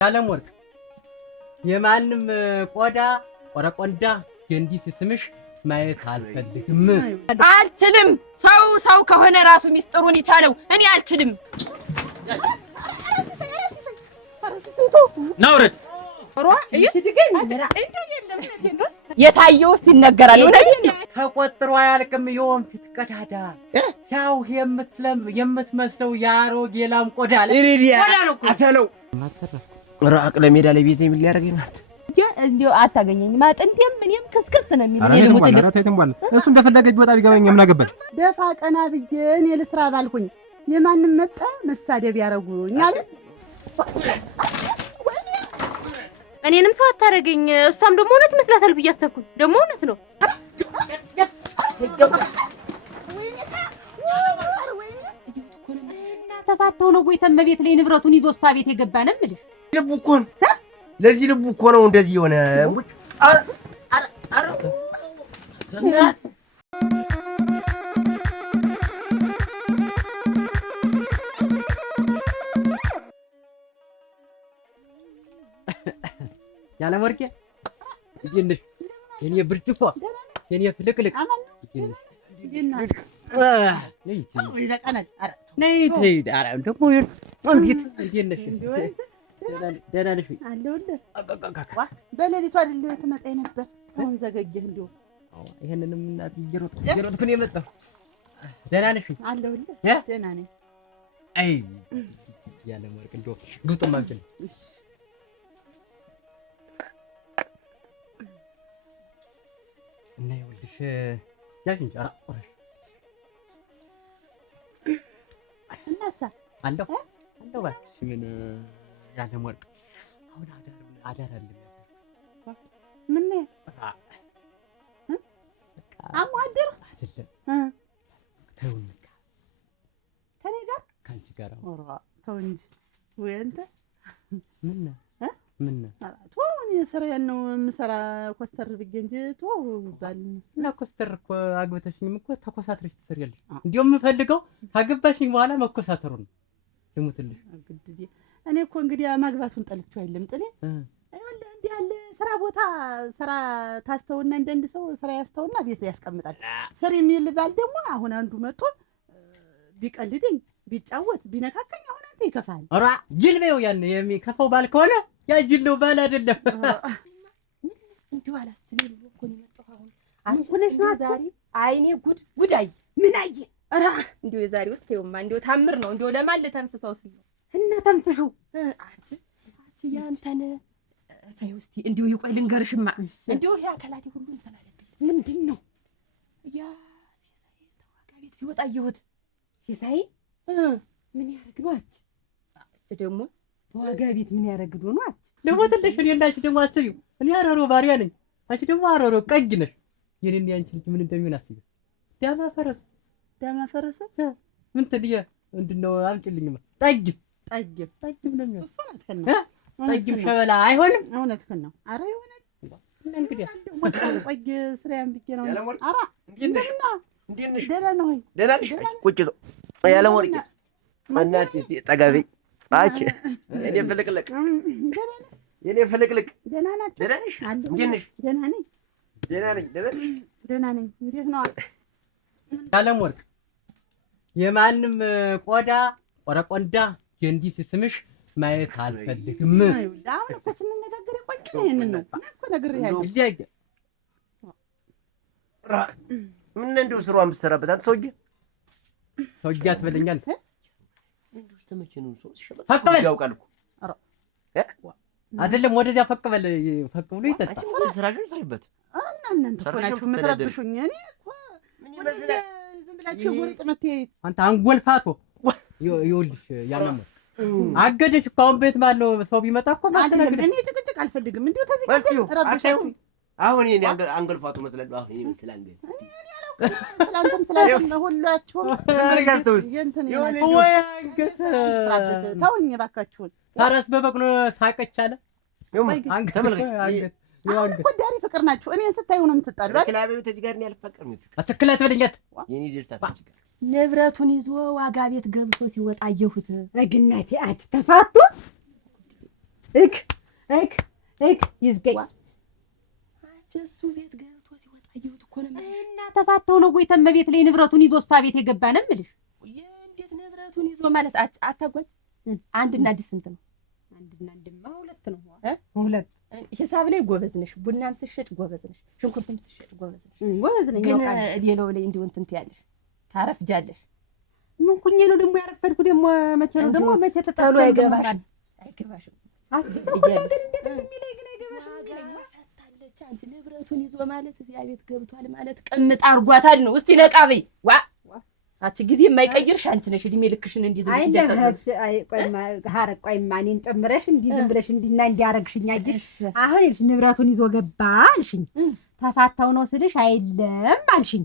ዓለም ወርቅ የማንም ቆዳ ቆረቆንዳ የእንዲህ ስምሽ ማየት አልፈልግም። አልችልም። ሰው ከሆነ ራሱ ሚስጥሩን ይቻለው። እኔ አልችልም። ናውረድ የታየው ሲነገራል። ተቆጥሮ አያልቅም። የወንፊት ቀዳዳ ሲያው የምትመስለው የአሮጌ ላም ቆዳ ነው አተለው ራቅ ለሜዳ ላይ ቤዛ የሚል ያደርገኝ ማለት እንዴው አታገኘኝ ማጥንቴም እኔም ከስከስ ነው የሚል እሱ እንደፈለገች ወጣ ቢገበኝ ምን አገባኝ። ደፋ ቀና ብዬ እኔ ልስራ ባልኩኝ የማንም መጣ መሳደብ ያረጉኝ አለ። እኔንም ሰው አታረገኝ። እሷም ደግሞ እውነት መስላታል ብዬ አሰብኩኝ። ደግሞ እውነት ነው። ተፋተው ነው ወይ ተመቤት ላይ ንብረቱን ይዞ እሷ ቤት የገባንም ልጅ ልቡ እኮ ነው። ለዚህ ልቡ እኮ ነው እንደዚህ የሆነ ያለም ወርቄ እንዴት የኔ ብርጭቆ የኔ ፍልቅልቅ ነይ ትሄድ ኧረ ደግሞ እንዴት ነሽ? ደህና ነሽ? አለሁልህ። በሌሊቱ አይደል ትመጣ ነበር። አሁን ዘገየህ እንዲሁ። ይሄንንም እናት እየሮጥኩ ነው የመጣሁ። ደህና ነሽ? አለሁልህ። ደህና ነኝ። አይ ያለም ወርቅ እንደው ግብጡም አምጪልኝ። እና ይኸውልሽ ያሽ እንጀራ ቆረሽ እናሳ አለሁ እባክሽ ምን ያለም ወርቅ አሁን አዳር አለ ምን አሟደር አይደለም ተውኝ ከኔ ጋር ካንቺ ጋር ተው እንጂ ወይ አንተ ምን ተወኝ ስራዬን ነው የምሰራ ኮስተር ብዬ እንጂ ተው ባል እና ኮስተር እኮ አግብተሽኝም እኮ ተኮሳትረሽ ትሰሪያለሽ። እንዲያው የምፈልገው ካገባሽኝ በኋላ መኮሳተሩ ነው። ልሙትልሽ ግድዴ እኔ እኮ እንግዲህ ማግባቱን ጠልቼው አይደለም ጥሌ አይወለ እንዲህ ያለ ስራ ቦታ ስራ ታስተውና እንደንድ ሰው ስራ ያስተውና ቤት ያስቀምጣል። ስር የሚል ባል ደግሞ አሁን አንዱ መጥቶ ቢቀልድኝ ቢጫወት ቢነካከኝ አሁን አንተ ይከፋል። ኧረ ጅል በይው ያን የሚከፋው ባል ከሆነ ያ ጅል ነው ባል አይደለም። እንዴው አላስችልም እኮ ነው የመጣው። አሁን አንቺ ነው ዛሬ አይኔ ጉድ አይ ምን አየ? ኧረ እንዴው የዛሬ ውስጥ ይውማ እንዴው ታምር ነው። እንዴው ለማን ልተንፍሰው ሲል እና ተንፍሹ አንቺ ያንተን ታዩ እስቲ እንዴው ይቆይ ልንገርሽማ። እንዴው ያ አካላቴ ሁሉ እንተላለብኝ ምንድነው ያ ሲሳይ ተዋጋ ቤት ሲወጣ ይሁት ሲሳይ ምን ያረግሏች እቺ ደግሞ ተዋጋ ቤት ምን ያረግዱ ነው አች ለሞተልሽ እኔ እንዳንቺ ደግሞ አስቢው። እኔ አረሮ ባሪያ ነኝ፣ አንቺ ደግሞ አረሮ ቀጅ ነሽ። የኔን ያንቺ ልጅ ምን እንደሚሆን አስቢው። ዳማ ፈረስ ምን ትልየ ምንድነው? አምጪልኝማ ጠጅም ነው ጠጅም ሸበላ አይሆንም። እውነትህን ነው። ኧረ ይሆናል እንግዲህ ቆይ ስራዬን ብዬ ነው። ኧረ እንዴት ነሽ? ደህና ነው ወይ? ደህና ነሽ? ቁጭ ሰው ያለም ወርቄ እናቴ ጠጋቤ አች እኔ ፍልቅልቅ ደህና ናችሁ? ደህና ነሽ? እንዴት ነሽ? ደህና ነኝ። እንዴት ነው? ያለም ወርቅ የማንም ቆዳ ቆረቆንዳ የእንዲህ ስምሽ ማየት አልፈልግም። አሁን እኮ ስንነጋገር የቆየን ይሄንን ነው እኮ ነግሬሃለሁ። ምን እንደው ስሯን ብትሰራበት አንተ ሰውዬ አትበለኛል። እንደው ተመቸነው ሰው ሲሸበት ፈቅበል ያውቃል እኮ አይደለም ወደዚያ ፈቅበል ፈቅብሉ ይጠጣ አንቺ ስራሽን ስሪበት እናንተ እኮ ናችሁ የምትረብሹኝ። እኔ እኮ ምን ይመስላል ዝም ብላችሁ ወርጥ መተያየት አንተ አንጎልፋቶ ይኸውልሽ ያለም አገደሽ እኮ አሁን ቤት ማለው ሰው ቢመጣ እኮ ማስተናገድ እኔ ጭቅጭቅ አልፈልግም። እንዴው ተዚህ ጋር ረብሻችሁ አሁን እኔ አንገልፋቱ መስላል። አሁን እኔ መስላል ስላንተም ስላንተም ሁላችሁም ወይ አንገት ተውኝ እባካችሁን። ፈረስ በበቅሎ ሳቀች አለ እኮ ዳሪ ፍቅር ናችሁ። እኔን ስታዩ ነው የምትጣሉ። ክላቤው ተዚህ ጋር ነው ያልፈቀርም ፍቅር አትክላት በልኛት የኔ ደስታ ተዚህ ጋር ንብረቱን ይዞ ዋጋ ቤት ገብቶ ሲወጣ አየሁት። ግናቴ አች ተፋቱ እክ ይዝገኝ እሱ ቤት ገብቶ ሲወጣ አየሁት እኮ ነው እና ተፋተው ነው ወይ ተመቤት ላይ ንብረቱን ይዞ እሷ ቤት የገባ ነው የምልሽ። እንዴት ንብረቱን ይዞ ማለት አታጓጅ። አንድና አንድ ስንት ነው? አንድና አንድማ ሁለት ነው። ሁለት ሂሳብ ላይ ጎበዝ ነሽ። ቡናም ስሸጥ ጎበዝ ነሽ። ሽንኩርትም ስሸጥ ጎበዝ ነሽ። ጎበዝ ነኝ። ግን ሌላው ላይ እንዲሁ እንትን ትያለሽ፣ ታረፍጃለሽ። ምን ኩኜ ነው ደግሞ ያረፈድኩ? ደግሞ መቼ ነው ደግሞ መቼ ተጣሉ? አይገባሽም። አንቺ ንብረቱን ይዞ ማለት እዚያ ቤት ገብቷል ማለት ቅምጥ አርጓታል ነው። እስቲ ነቃ በይ። አቺ ጊዜ የማይቀይርሽ አንቺ ነሽ። እድሜ ልክሽን እንዲህ ዝም ብለሽ ቆይማ እኔን ጨምረሽ እንዲህ ዝም ብለሽ እንዲና እንዲያረግሽኝ አየሽ። አሁን ይልሽ ንብረቱን ይዞ ገባ አልሽኝ። ተፋታው ነው ስልሽ አይለም አልሽኝ።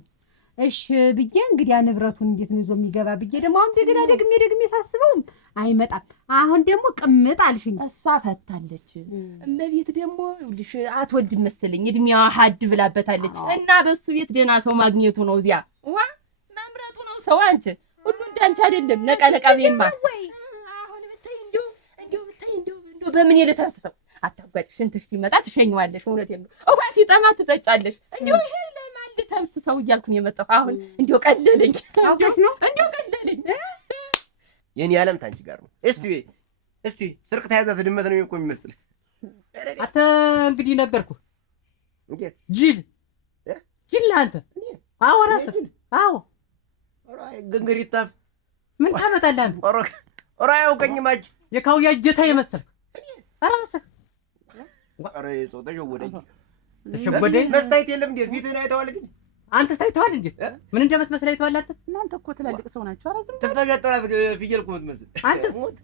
እሺ ብዬ እንግዲህ ንብረቱን እንዴት ነው ይዞ የሚገባ ብዬ ደግሞ አሁን ደግሜ ሳስበውም አይመጣም። አሁን ደግሞ ቅምጥ አልሽኝ። እሷ ፈታለች። እመቤት ደግሞ ልሽ አትወልድም መሰለኝ እድሜዋ ሀድ ብላበታለች። እና በሱ ቤት ደህና ሰው ማግኘቱ ነው እዚያ መምረጡ ነው ሰው። አንቺ ሁሉ እንዳንቺ አይደለም። ነቃ በይማ። አሁን ብታይ እንዲሁ ብታይ እንዲሁ በምን ልተንፍሰው? አታጓጭ። ሽንትሽ ሲመጣ ትሸኘዋለሽ። እውነቴን ነው። ውሃ ሲጠማ ትጠጫለሽ። እንዲሁ ይሄ ለማን ልተንፍሰው እያልኩ ነው የመጣሁ። አሁን እንዲሁ ቀለለኝ። አውቀሽ ነው እንዲሁ ቀለለኝ። የኔ ዓለም ታንቺ ጋር ነው። እስቲ ስርቅ ተያዛት ድመት ነው እኮ የሚመስል። አንተ እንግዲህ ነገርኩህ። እንዴት ጅል አንተ። አዎ እራስህ አዎ። ግንግር ይጣፍ ምን ታመጣለህ አንተ? ኦራ ያውቀኝም አጅ የካውያ እጀታ የመሰልክ እራስህ። ኦራ ሰው ተሸወደኝ። መስታየት የለም እንዴ? ፊትህን አይተዋል ግን አንተ ታይተዋል እንዴ? ምን እንደምትመስል አይተዋል አንተ? እናንተ እኮ ትላልቅ ሰው ናቸው። ኧረ ዝም ተፈገጠራት ፍየል እኮ የምትመስል አንተ ሞት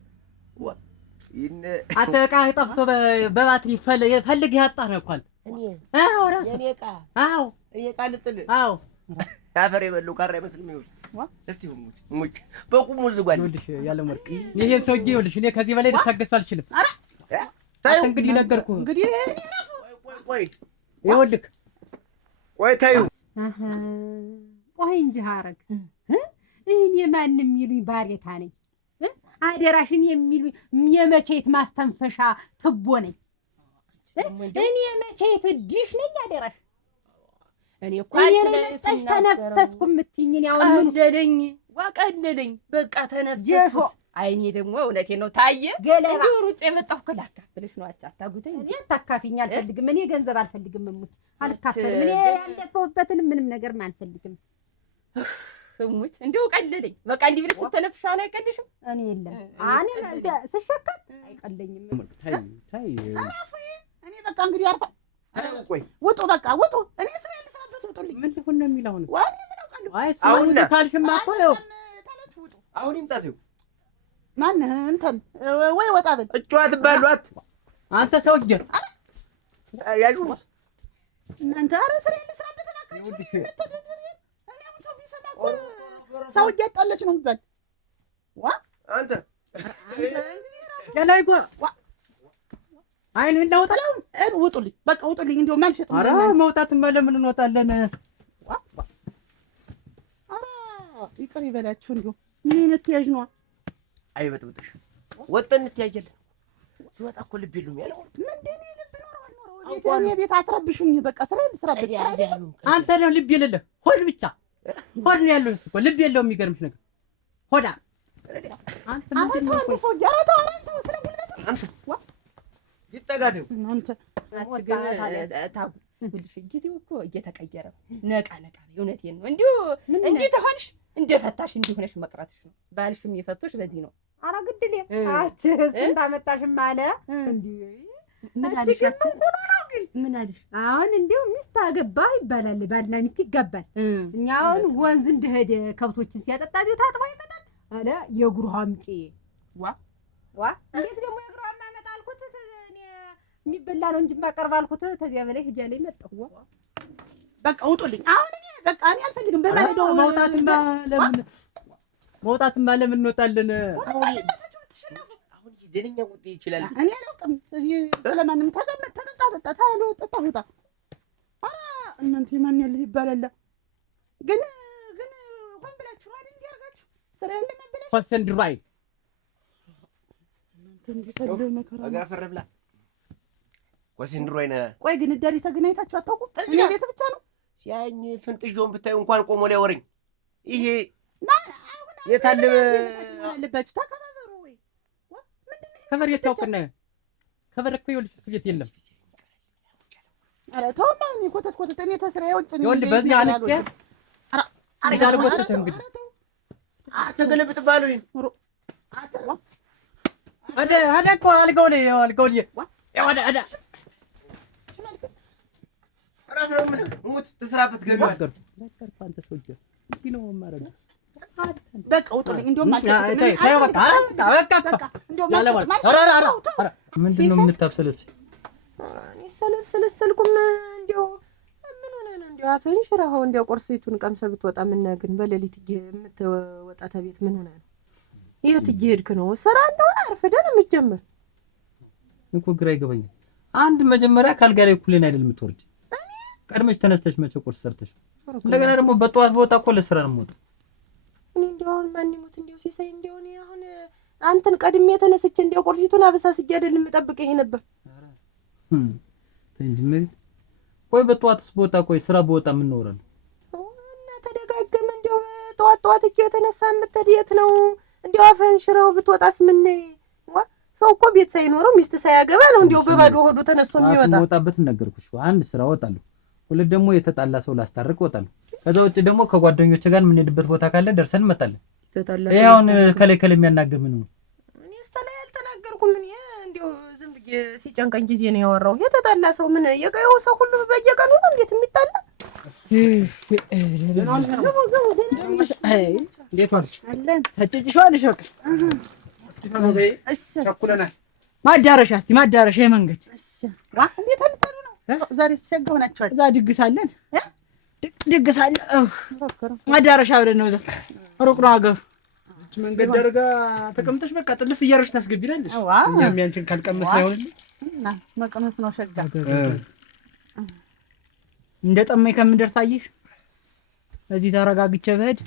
አንተ ዕቃ ጠፍቶ በባትሪ ፈልግ ያጣህ ነው እኮ አንተ። አዎ እራስህ የኔ ዕቃ አዎ ዕቃ ልጥል አዎ አፈር የበለው ካራ አይመስልም። ይኸውልሽ እስቲ ሙጭ በቁሙ ዝጓል። ይኸውልሽ ያለ ወርቅ ይሄን ሰውዬ ይኸውልሽ እኔ ከዚህ በላይ ልታገሱ አልችልም። ታዩ እንግዲህ ነገርኩህ። እንግዲህ ቆይ ይኸውልህ ቆይ ታዩ ቆይ እንጂ ሀረግ እኔ ማንም የሚሉኝ ባሬታ ነኝ። አደራሽን የሚሉኝ የመቼት ማስተንፈሻ ትቦ ነኝ። እኔ የመቼት ዲሽ ነኝ አደራሽ። እኔ እኮ አይተሽ ተነፈስኩ የምትይኝ እኔ አሁን ቀለለኝ። በቃ ተነፈስኩ። አይኔ ደግሞ እውነቴን ነው ታየ ገለባ ሩጭ የመጣሁ ከላካፍልሽ ነው። አታጉተኝ። እኔ አታካፊኝ አልፈልግም። እኔ ገንዘብ አልፈልግም። እሙት አልካፈልም። እኔ ያለፈውበትን ምንም ነገር አልፈልግም። እሙት እንደው ቀለለኝ። በቃ እንዲህ ብለሽ ተነፍሻው ነው አይቀልሽም? እኔ የለም እኔ ስሸከም አይቀለኝም። ታይ እኔ በቃ እንግዲህ አርፋ ቆይ ውጡ፣ በቃ ውጡ። እኔ ስራ ልስራበት ውጡልኝ። ምን ሊሆን ነው የሚለው ነው? ዋኔ ምን አውቃለሁ። አይ አሁን ካልሽማ እኮ ነው አሁን ይምጣት። ማነህ እንትን ወይ ወጣ በል እጫዋት ባሏት አንተ ሰውዬ ያዩ እናንተ። ኧረ ስራ ልስራበት እባካችሁ። እኔ አሁን ሰው ቢሰማ እኮ ሰው እያጣለች ነው የሚባል። አንተ ያላይ ጎር አይንህን ላውጣ። ውጡልኝ፣ በቃ ውጡልኝ። እንደው ማልሸጥ ነው። ኧረ መውጣትማ ለምን እንወጣለን? ኧረ ይቅር ይበላችሁ። እንደው ምን አይነት ያዥ ነው? አይበጥብጥሽ ወጥተን እንተያያለን። ሲወጣ እኮ ልብ የለውም ያለው ምንድን ነው? ልብ ኖረው አልኖረው እኔ ቤት አትረብሹኝ። በቃ ስራ ልስራበት። አንተ ነው ልብ የሌለህ ሆድ ብቻ ሆድ ነው ያለው እኮ ልብ የለውም። የሚገርምሽ ነገር ሆዳ አንተ ምንድን ነው ሰው ያራታ አንተ ስለ ጉልበት አንተ ይጠጋደው አንተ ታጉ ብልሽ ጊዜው እኮ እየተቀየረ ነቃ እውነቴን ነው። እንዲሁ ተሆንሽ እንደፈታሽ እንዲሆነሽ መቅረትሽ ነው። ባልሽም የፈቶሽ በዚህ ነው። ኧረ ግድሌ አች እንዳመጣሽም አለ እንዴ ምን አልሽ? ምን አልሽ? አሁን እንዲሁ ሚስት አገባ ይባላል። ባልና ሚስት ይጋባል። እኛ አሁን ወንዝ እንደሄደ ከብቶችን ሲያጠጣ እዚሁ ታጥቦ ይመጣል አለ። የእግሩ አምጪ እንዴት ደግሞ የእግሩ አማመጣ አልኩት። እኔ የሚበላ ነው እንጂ የማቀርብ አልኩት። ከዚያ በላይ ሂጅ አለኝ መጣሁ። በቃ ውጡልኝ። አሁን እኔ በቃ እኔ አልፈልግም። በማይደው መውጣትማ ለምን እንወጣለን? አሁን ደንኛ ቁጥ ይችላል። እኔ አላውቅም። ስለዚህ ስለማንም ተቀመጥ ተጠጣ ታውጣ። ኧረ እናንተ ማን ያለ ይባላል። ግን ሆን ብላችሁ አይደል እንዲያርጋችሁ ስራ ያለ ማበላሽ ፈሰን ድራይ እናንተ እንዴት አለ መከራ አጋፈረ ብላ ወስንድሮ አይነ ቆይ ግን እዳሪ ተገናኝታችሁ አታውቁም? እኔ ቤት ብቻ ነው ሲያኝ ፍንጥጆን ብታዩ እንኳን ቆሞ ሊያወረኝ ይሄ የታለ አለባችሁ ተከባበሩ ወይ ከበር የታውቅና ከበር እኮ ይኸውልሽ እሱ ቤት የለም። ኧረ ተውማ እኔ ኮተት እኔ ተስራዬ ውጭ ነው። ይኸውልህ በዚህ አንቄ አረ ጎተተ እንግዲህ አትገለብጥ ባሉኝ አደ እኮ አልገው ላይ አደ ራስህ ምን ሙት ተስራበት ገቢ አደርኩ አንተ ሰውዬ እንዲህ ነው ማረግ በቃ ውጡልኝ። እንደውም ምንድን ነው የምታብሰለስል? እኔ ሰለብሰልኩም እንደው ምን ሆነህ ነው እንደው አፈን ሽራው እንደው ቁርሲቱን ቀምሰህ ብትወጣ ምን ግን በሌሊት የምትወጣ ተቤት ምን ሆነህ ነው? የት እየሄድክ ነው? ስራ እንደሆነ አርፍደህ ነው የምትጀምር እኮ ግራ ይገባኛል። አንድ መጀመሪያ ካልጋ ላይ እኩሌን አይደል የምትወርድ? ቀድመሽ ተነስተሽ መቼ ቁርስ ሰርተሽ እንደገና ደግሞ በጠዋት በወጣ እኮ ለስራ ነው የምወጣው። እኔ እንደው አሁን ማን ይሞት እንደው ሲሳይ እንደው እኔ አሁን አንተን ቀድሜ ተነስቼ እንደው ቁርሲቱን አበሳስጄ አይደል የምጠብቅህ ይሄ ነበር እንጂ መሬት ቆይ በጠዋትስ በወጣ ቆይ ስራ በወጣ ምን ኖረን እና ተደጋገመ እንደው ጠዋት እጄ የተነሳ የምትሄድ ነው እንደው አፈን ሽራው ብትወጣስ ምን ሰው እኮ ቤት ሳይኖረው ሚስት ሳያገባ ነው እንደው በባዶ ሆዱ ተነስቶ የሚወጣ ወጣበት ነገርኩሽ። አንድ ስራ ወጣለሁ፣ ሁለት ደግሞ የተጣላ ሰው ላስታርቅ ወጣለሁ። ከዛ ውጭ ደግሞ ከጓደኞች ጋር የምንሄድበት ቦታ ካለ ደርሰን እንመጣለን። ይሄውን ከላይ የሚያናገር ምን ነው? እኔ እስከላይ አልተናገርኩም። እኔ እንደው ዝም ብዬ ሲጨንቀኝ ጊዜ ነው ያወራው። የተጣላ ሰው ምን የቀየው ሰው ሁሉ በየቀኑ ነው እንዴት የሚጣላ? እንዴት ዋልሽ? አለን ተጭጭሻለሽ በቃ ቸኩለናል። ማዳረሻ እስቲ ማዳረሻ የመንገድ ዋ እንዴት አልጠሩ ነው ዛሬ ተሸገው ናቸዋል። እዛ ድግስ አለን ድግስ አለ። ማዳረሻ ብለን ነው እዛ ሩቅ ነው አገሩ። እዚህ መንገድ ዳርጋ ተቀምጠሽ በቃ ጥልፍ እያረሽ ታስገቢናለሽ። እኛም ያንቺን ካልቀመስ አይሆንም እና መቀመስ ነው ሸጋ እንደ ጠመኝ ከምደርስ አየሽ እዚህ ተረጋግቼ በሄድ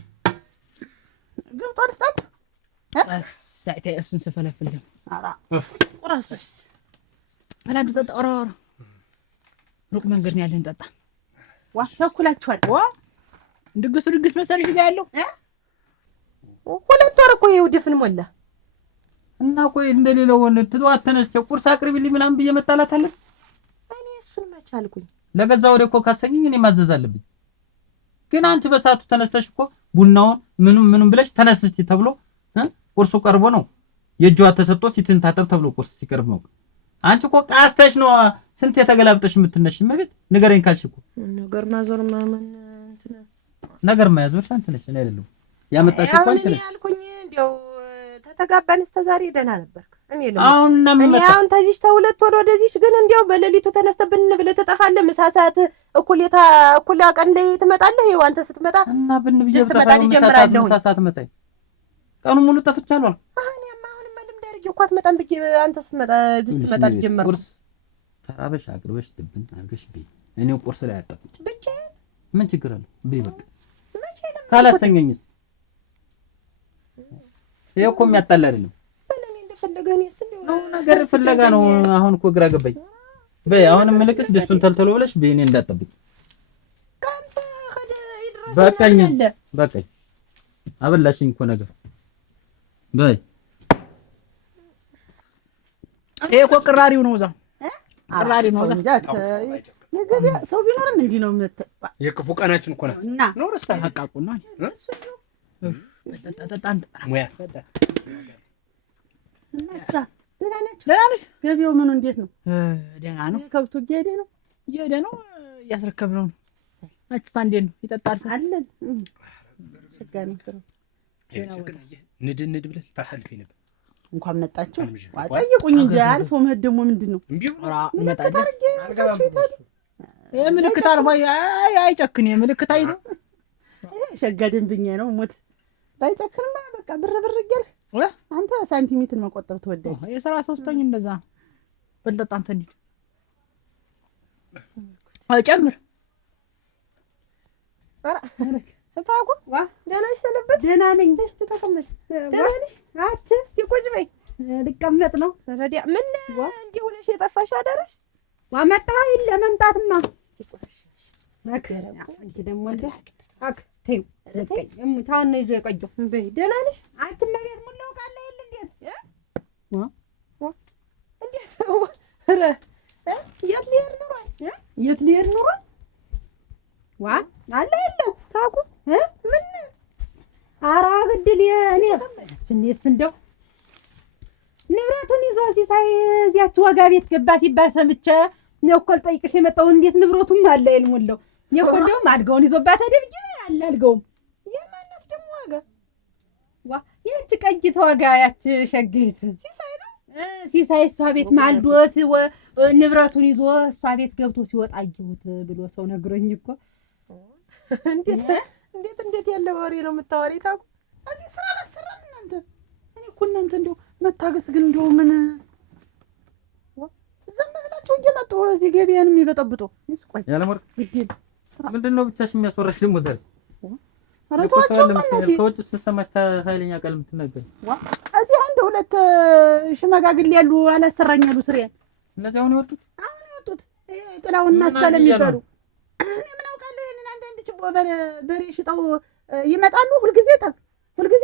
ገብቷል ስታጭ ሳይታይ እሱን ስፈለፍል ደግሞ አራ ቁራሽ አላንተ ጠጣ ሩቅ መንገድ ነው ያለን ጠጣ ዋ ሸኩላችኋል። ዋ ድግስ መሰለሽ እዚህ ያለው ሁለት ወር እኮ ይኸው ድፍን ሞላ እና ቆይ እንደሌለው ወን ትጧት ተነስተ ቁርስ አቅርቢልኝ ምናምን ብዬ መጣላት አለ። እኔ እሱን መቻልኩኝ ለገዛ ወደ እኮ ካሰኘኝ እኔ ማዘዝ አለብኝ። ግን አንቺ በሰዓቱ ተነስተሽ እኮ ቡናውን ምኑም ብለሽ ተነስስቲ ተብሎ ቁርሱ ቀርቦ ነው የእጇ ተሰጥቶ ፊትን ታጠብ ተብሎ ቁርስ ሲቀርብ ነው። አንቺ እኮ ቃስተሽ ነው ስንት የተገላብጠሽ የምትነሽ ማለት ንገረኝ ካልሽ እኮ ነገር ማዞር ማመን እንትን ነገር ማያዞርሽ አንተ ነሽ እኔ አይደለሁም። ያመጣሽ እኮ አንቺ ነሽ። ያልኩኝ እንደው ተተጋባን እስከ ዛሬ ደህና ነበር። አሁን አሁን ተዚሽ ተሁለት ወር ወደዚሽ ግን እንደው በሌሊቱ ተነስተብን ብለህ ትጠፋለህ። ምሳ ሰዓት እኩል ቀን ላይ ትመጣለህ። ይኸው አንተ ስትመጣ እና ብን ብዬሽ ተፈራው ምሳ ሰዓት መጣኝ ቀኑ ሙሉ ጠፍቻለሁ አልኩ። አሁን ልምድ አድርጌ እኮ አትመጣም ብዬሽ አንተ ስትመጣ ትመጣ ጀመርኩ። ቁርስ ተራበሽ አቅርበሽ ድብን አድርገሽ ብይ። እኔው ቁርስ ላይ አጣጥም ብቻ ምን ችግር አለው? ብይ በቃ ካላሰኘኝስ ይሄ እኮ የሚያጣላ አይደለም። በለኔ እንደፈለገ ነው ነገር ፍለጋ ነው። አሁን እኮ ግራ ገባኝ። በይ አሁን ምልክስ ደሱን ተልተሎ ብለሽ በይ እኔ እንዳጠብቅ ካምሳ ኸደ ይድረስ በቃኝ አበላሽኝ እኮ ነገር በይ ይሄ እኮ ቅራሪው ነው እዛ ቅራሪ ነው እዛ የገበያ ሰው ቢኖርም እንዲህ ነው የክፉ ቀናችን እኮ ነው እና ነው ረስታ ሐቃቁና ተጣጣን ሙያ ሰዳ እናሳ ደህና ነሽ? ገበያው ምኑ እንዴት ነው? ደህና ነው። ከብቱ እየሄደ ነው እያስረከብነው ነው። አጭታ እንዴት ነው ይጠጣል አለን ሸጋ ነው ስራው ንድ ብለህ ታሳልፈኝ ነበር። እንኳን መጣችሁ ጠይቁኝ እንጂ አልፎ መሄድ ደግሞ ምንድን ነው? ምልክት አድርጌ ምልክት አልፎ አይጨክን ምልክት አይቶ ሸጋ ደንብኛ ነው ሞት ባይጨክንማ በቃ ብር እያልክ አንተ ሳንቲሜትን መቆጠብ ትወዳለህ። የሥራ ሶስተኛ እንደዛ በልጠጣ አንተ እንዴ ጨምር ታውቁ ደህና ነሽ? ሰነበት ደህና ነኝ። እስቲ ተቀመጥ። ደህና ነሽ? አቺ እስቲ ቁጭ በይ። ልቀመጥ ነው። ረዲያ ምን እንዲህ ሆነሽ የጠፋሽ አደረሽ? ዋመጣ ይለ መምጣትማ አንቺ ደግሞ ተይው ታውን ነው ይዞ የቆየው። ደህና ነሽ አንቺ? መቤት ሙላው ቃል የለ እንዴት እንዴት ኧረ የት ሊሄድ ኑሯል? ዋ አለ የለም ታውቁ ምን ኧረ ግድል እኔ እኔስ እንደው ንብረቱን ይዞ ሲሳይ እዚያች ወጋ ቤት ገባ ሲባል ሰምቼ ነው እኮ ልጠይቅሽ የመጣው። እንዴት ንብረቱም አለ የልሙላው እኔ እኮ እንደውም አድጋውን ይዞባት አደብዬ አላልገውም። የማናት ደግሞ ዋጋ ዋ ያቺ ቀይ ተዋጋ ያቺ ሸግት ሲሳይ ነው ሲሳይ እሷ ቤት ማልዶ ንብረቱን ይዞ እሷ ቤት ገብቶ ሲወጣ አየሁት ብሎ ሰው ነግሮኝ እኮ። እንዴት ያለ ወሬ ነው የምታወሪ? ታውቁ እዚህ ስራ አላሰራም እናንተ። እኔ እኮ እናንተ እንደው መታገስ ግን እንደው ምን ዝም ብላችሁ እየመጡ እዚህ ገበያን የሚበጠብጡ ይስቆይ ያለመር ግዴ ምንድነው ብቻሽን የሚያስወራሽ ደግሞ ዘር ኧረ ተዋቸው እናቴ። ሰዎች ስትሰማሽ ኃይለኛ ቃል የምትናገር እዚህ አንድ ሁለት ሽመጋግል ያሉ አላሰራኝ ያሉ ስሬን እነዚህ አሁን የወጡት ጥላውና አስቻለ የሚባሉ እኔ ምን አውቃለሁ። ይሄንን አንዳንድ ችቦ በሬ ሽጠው ይመጣሉ። ሁልጊዜ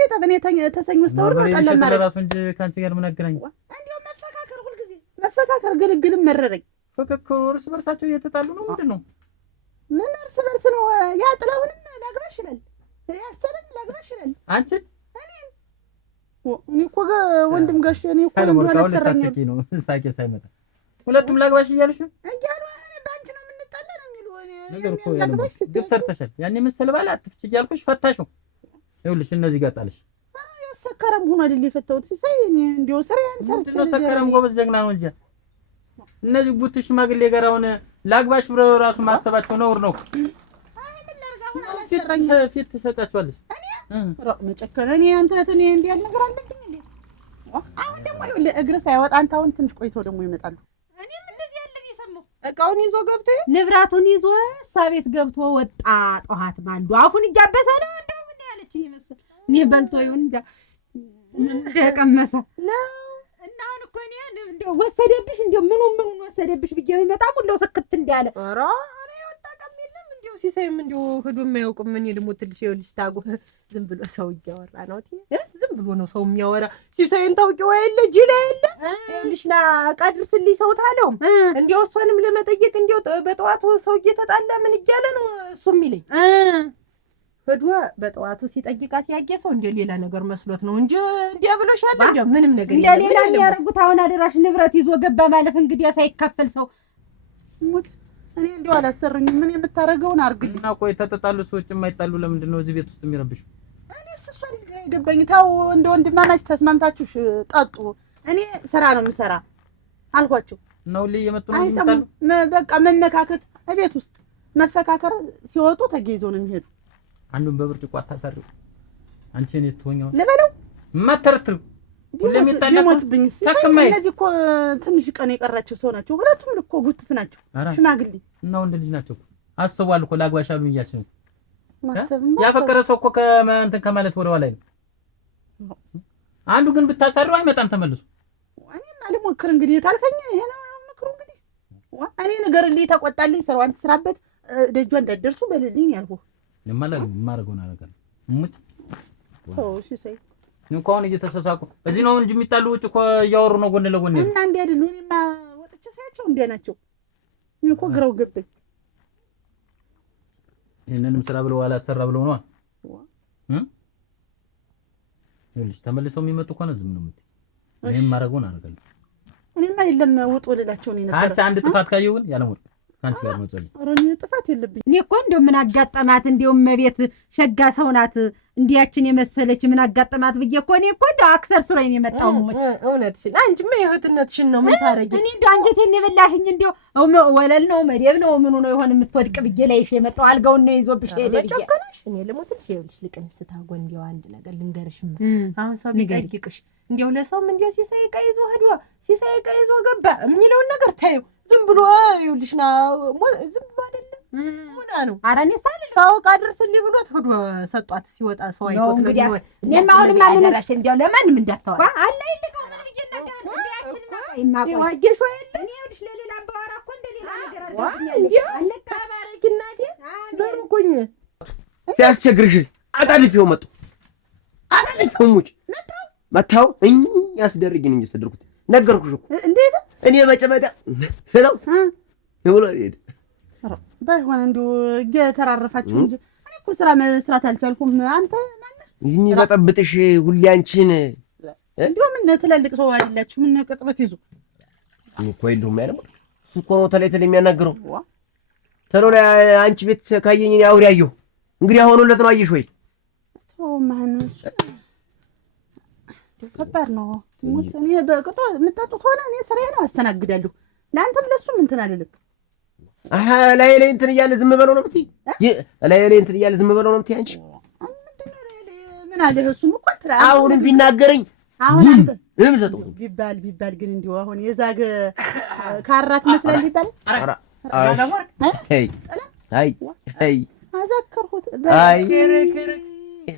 ጠብ እኔ ተሰኞ ስተውር መጣለ ማለት ራሱ እንጂ ካንቺ ጋር ምን አገናኘው? እንዴው መፈካከር፣ ሁልጊዜ መፈካከር፣ ግልግልም መረረኝ። ፍክክሩ እርስ በርሳቸው እየተጣሉ ነው። ምንድነው? ምን እርስ በርስ ነው? ያ ጥላውንም ላግባሽ ይላል፣ ያስቻለም ላግባሽ ይላል። አንቺ እኔ እኮ ወንድም ጋሽ እኔ እኮ አላሰራኝ ነው ሳቄ ሳይመጣ ሁለቱም ላግባሽ እያልሽ ነው እያሉ ባንቺ ነው የምንጣላ ነው የሚሉ ነገር እኮ ያለሽ ግፍ ሰርተሻል። ያኔ መሰለ ባለ አትፍጭ እያልኩሽ ፈታሽው። ይኸውልሽ እነዚህ ጋር ጣልሽ። ያሰከረም ሆኖ አይደል የፈታሁት ሲሳይ። እኔ እንደው ስራዬን ሰርቼ ነው ሰከረም ጎበዝ ጀግና ነው እንጂ እነዚህ ቡት ሽማግሌ ጋር አሁን ላግባሽ ብለው ራሱ ማሰባቸው ነውር ነው። አይ ምን ላድርግ አሁን አላሰራኝ ፊት ትሰጫቸዋለሽ። መጨከነ እኔ አንተ እኔ እንዲህ ያለ ነገር አለብኝ እንዴ? አሁን ደግሞ ይኸውልህ እግር ሳይወጣ አንተ አሁን ትንሽ ቆይተው ደግሞ ይመጣሉ። እኔም እንደዚህ ያለ እየሰማሁ እቃውን ይዞ ገብቶ ንብረቱን ይዞ እሷ ቤት ገብቶ ወጣ። ጠዋት ማንዱ አፉን እያበሰ ነው እንደው ምን ያለች ይመስል እኔ በልቶ ይሁን እንጃ እንደቀመሰ ነው። እና አሁን እኮ እኔ እንደው ወሰደብሽ እንደው ምኑን ወሰደብሽ ብዬ ብመጣ ሁሉ ስክት እንዳለ ኧረ ወጣ ቀም የለም እንደው ሲሳይም እንደው ሄዶ የማያውቅም። ምን ልሞትልሽ? ይኸውልሽ ታጉ ዝም ብሎ ሰው እያወራ ነው ዝም ብሎ ነው ሰው የሚያወራ። ሲሳይን ታውቂው የለ ጅላ የለ ይኸውልሽ ና ቀድርስልኝ ሰው ታለው እንደው እሷንም ለመጠየቅ እንደው በጠዋቱ ሰው እየተጣላ ምን እያለ ነው እሱ የሚለኝ ሄዶ በጠዋቱ ሲጠይቃት ያየ ሰው እንደ ሌላ ነገር መስሎት ነው እንጂ እንዲያ ብሎሻል። እንደ ምንም ነገር እንደ ሌላ የሚያደርጉት አሁን አደራሽ ንብረት ይዞ ገባ ማለት እንግዲህ ሳይካፈል ሰው እኔ እንደው አላሰሩኝም። ምን የምታረገውን አርግልኝ። እና ቆይ ተጣጣሉ ሰዎች የማይጣሉ ለምንድን ነው እዚህ ቤት ውስጥ የሚረብሹ? እኔስ እሷ ልጅ አይገባኝ። ታው እንደ ወንድማማች ተስማምታችሁ ጠጡ። እኔ ስራ ነው የምሰራ አልኳቸው ነው ልይ የመጡ ነው የሚጣሉ። በቃ መመካከት እቤት ውስጥ መፈካከር ሲወጡ ተገይዘው ነው የሚሄዱ። አንዱን በብርጭቆ አታሳሪው አንቺ እኔ ትሆኛው ለበለው ማተርትሩ ሁሉም ይጣላል። እነዚህ እኮ ትንሽ ቀን የቀራቸው ሰው ናቸው። ሁለቱም እኮ ጉትት ናቸው፣ ሽማግሌ እና ወንድ ልጅ ናቸው። አስቧል እኮ ላግባሽ አሉ እያልሽ ነው። ያፈቀረ ሰው እኮ ከእንትን ከማለት ወደ ኋላ ነው። አንዱ ግን ብታሳሪው አይመጣም ተመልሶ። እኔማ ልሞክር እንግዲህ ታልከኝ ይሄ ነው ምክሩ። እንግዲህ እኔ ንገርልኝ፣ ተቆጣልኝ፣ ስራዋን ትስራበት፣ ደጇ እንዳትደርሱ በልልኝ ያልኩህ ለማላል ማረገው ነገር ሙት እሺ ሳይ እንኳን እየተሰሳቁ እዚህ ነው እንጂ የሚጣሉ ውጭ እኮ እያወሩ ነው ጎን ለጎን እና እንዴ አይደሉ። እኔማ ወጥቼ ሳያቸው እንዴ ናቸው። እኔ እኮ ግራው ገበኝ። ይሄንንም ስራ ብለው አላሰራ ብለው ነው ይልሽ ተመልሰው የሚመጡ እኮ ነው። ዝም ነው የምትይ። እኔም ማረገውን አረጋለሁ። እኔማ የለም ውጥ ወለላቸው ነው ነበር። አንቺ አንድ ጥፋት ካየው ግን ያለሞት ካንቺ ጋር ነው ጸልይ። ሮኒ ጥፋት የለብኝ። እኔ እኮ እንደው ምን አጋጠማት እንደው መቤት ሸጋ ሰው ናት እንዲያችን የመሰለች ምን አጋጠማት ብዬ እኮ እኔ እኮ እንደው አክሰር ስራዬ ነው የመጣው። ሞች እውነትሽን አንቺማ የእህትነትሽን ነው ምን ታረጊ? እኔ እንደው አንጀቴን የበላሽኝ እንደው ወለል ነው መደብ ነው ምኑ ነው ይሆን የምትወድቅ ብዬ ላይሽ የመጣው አልጋውን ነው ይዞብሽ ሄደ ብዬ እኔ ልሞትልሽ። ይኸውልሽ ልቅንስ ታጎ እንደው አንድ ነገር ልንገርሽማ። አሁን ሰው ቢጠይቅሽ እንደው ለሰውም እንደው ሲሳይ ዕቃ ይዞ ሄዶ ሲሳይ ዕቃ ይዞ ገባ የሚለውን ነገር ታዩ ዝም ብሎ ይኸውልሽ ና ዝም ብሎ አይደለም ሙና ነው። ኧረ እኔ ሳልል ሰው ዕቃ ድርስልኝ ብሎት ሄዶ ሰጧት። ሲወጣ ሰው አይቶት ነው የሚሆን። እኔማ አሁንማ ምንሽ እንደው ለማንም እንዳታወራ አለ ይልቀው ምን ብዬ እናገራለሁ። እንዲያችን ማቆይ ይዋጌሽ ወይ እኔ ይኸውልሽ ለሌላ ባወራ እኮ እንደ ሌላ ተባረኪ እናቴ በሩኩኝ ሲያስቸግርሽ አጣልፊው መጡ አጣልፊው ሙጭ መታው ያስደርግኝ እንጂ ሰድርኩት ነገርኩሽ እኮ እንዴት እኔ በጨበጣ ሰላም ብሎ ሄደ። ባይሆን እንደው እየተራረፋችሁ እንጂ እኔ እኮ ስራ መስራት አልቻልኩም። አንተ ማነህ እዚህ የሚበጠብጥሽ ሁሌ አንቺን እንደው ምን ትላልቅ ሰው አይደላችሁ? ምን ቅጥበት ይዞ እኮ እንደውም ያለው እሱ እኮ ነው ተለይ የሚያናግረው ተሎ ላይ አንቺ ቤት ካየኝ እኔ አውሬ አየሁ። እንግዲህ አሁኑለት ነው አየሽ ወይ? ተው ማነው ከባድ ነው። ሙት እኔ በቅጦ የምታጡት ሆነ እኔ ስራዬን አስተናግዳለሁ። ለአንተም ለሱም እንትን አይደለም። ላይ ላይ እንትን እያለ ዝም በለው ነው የምትይ? ላይ ላይ እንትን እያለ ዝም በለው ነው የምትይ አንቺ? ምን አለ እሱም እኮ አሁንም ቢናገረኝ አሁን አንተ እምሰጠው ቢባል ግን እንዲሁ አሁን የዛገ ካራት መስላል ይባል። አይ አዘከርኩት። አይ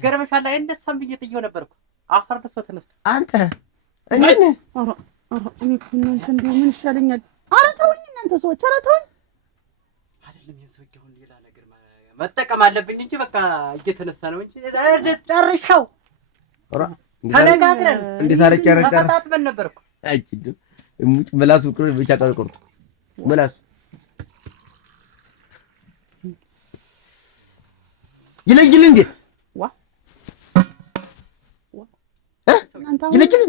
ገረመሻል። አይ እንደሳም ብዬ ጥዬው ነበርኩ። አፈር ደሶ ተነስቶ አንተ እኔ እናንተ እንደው ምን ይሻለኛል? ኧረ ተውኝ እናንተ ሰዎች፣ ኧረ ተውኝ። አይደለም የሰውዬ አሁን ሌላ ነገር መጠቀም አለብኝ እንጂ በቃ እየተነሳ ነው እንጂ ጨርሻው ተነጋግረን እንዴት አረቄ ተጣጥበን ነበርኩ። አይችልም እሙጭ ምላሱ ብቻ ቀርቆርጡ ምላሱ ይለይል እንዴት ይለይል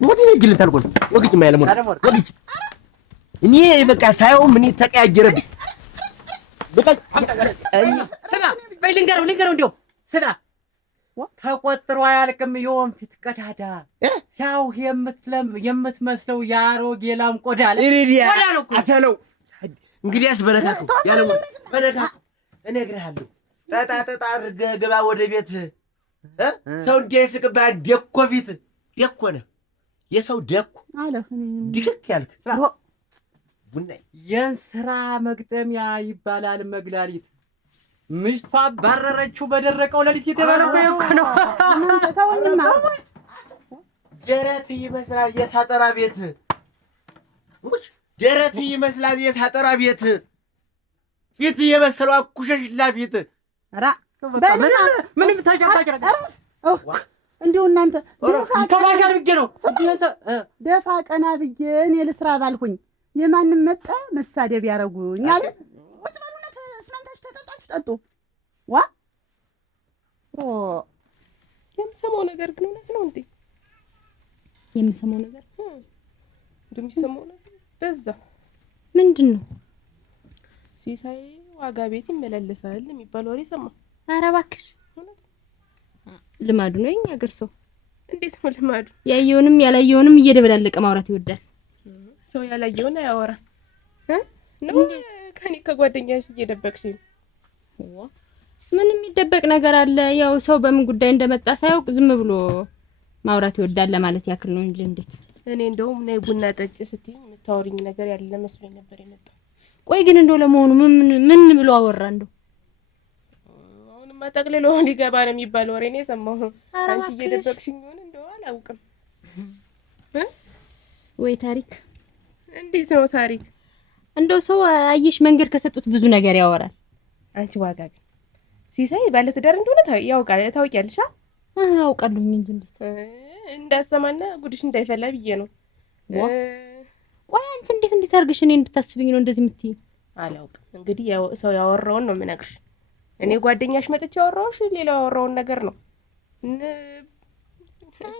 ሞት ይለይል ታልቆል ወግጭ ማያለ ሞት ወግጭ እኔ በቃ ሳይው ምን ተቀያየረብኝ። በቃ ስማ በይ ልንገረው እንደው ስማ ተቆጥሮ አያልቅም። የወንፊት ቀዳዳ ሲያውህ የምትመስለው የአሮጌ ላም ቆዳ ነው አተለው እንግዲያስ በነካኩ ያለ በነካኩ እነግርሃለሁ። ጠጣ አድርገህ ግባ ወደ ቤት። ሰው እንዳይስቅብህ ደኮ ፊት ደኮ ነህ የሰው ደኮ አለ ድክክ ያልክ ቡና የእንስራ መግጠሚያ ይባላል መግላሊት። ምሽቷ ባረረችው በደረቀው ሌሊት የተባለው እኮ ነው። ተውኝማ ደረት ይመስላል የሳጠራ ቤት ደረት ይመስላል የሳጠራ ቤት ፊት የመሰለው አኩሸሽላ ፊት ኧረ ምንም ታጃታጅራ እንዲሁ እናንተ ተባሻ አድርጌ ነው ደፋ ቀና ብዬ እኔ ልስራ ባልኩኝ የማንም መጣ መሳደብ ያደረጉኝ አለ። ቁጭ በሉነት እስናንታችሁ ተጠጣችሁ ጠጡ። ዋ የምሰማው ነገር ግን እውነት ነው እንዴ? የምሰማው ነገር እንደሚሰማው ነገር በዛ ምንድን ነው? ሲሳይ ዋጋ ቤት ይመላለሳል የሚባል ወሬ ሰማሁ። ኧረ እባክሽ ልማዱ ነው የኛ ሀገር ሰው። እንዴት ነው ልማዱ? ያየውንም ያላየውንም እየደበላለቀ ማውራት ይወዳል። ሰው ያላየውን አያወራ ነው። ከኔ ከጓደኛሽ እየደበቅሽ ነው? ምን የሚደበቅ ነገር አለ? ያው ሰው በምን ጉዳይ እንደመጣ ሳያውቅ ዝም ብሎ ማውራት ይወዳል ለማለት ያክል ነው እንጂ እንዴት። እኔ እንደውም ነይ ቡና ጠጭ ስትይኝ የምታወሪኝ ነገር ያለ መስሎኝ ነበር የመጣው። ቆይ ግን እንደው ለመሆኑ ምን ብሎ አወራ? እንደው አሁንማ ጠቅልሎ ሊገባ ነው የሚባል ወሬ ነው የሰማሁ። አንቺ እየደበቅሽኝ ይሆን እንደው አላውቅም። ወይ ታሪክ! እንዴት ነው ታሪክ? እንደው ሰው አየሽ መንገድ ከሰጡት ብዙ ነገር ያወራል። አንቺ ዋጋ ግን ሲሳይ ባለትዳር እንደሆነ ታውቂያለሽ? አውቃለሁኝ እንጂ እንዴት እንዳሰማና ጉድሽ እንዳይፈላ ብዬ ነው። ቆይ አንቺ እንዴት አድርገሽ እኔ እንድታስብኝ ነው እንደዚህ የምትይኝ? አላውቅም። እንግዲህ ሰው ያወራውን ነው የምነግርሽ። እኔ ጓደኛሽ መጥቼ ያወራሁሽ ሌላው ያወራውን ነገር ነው።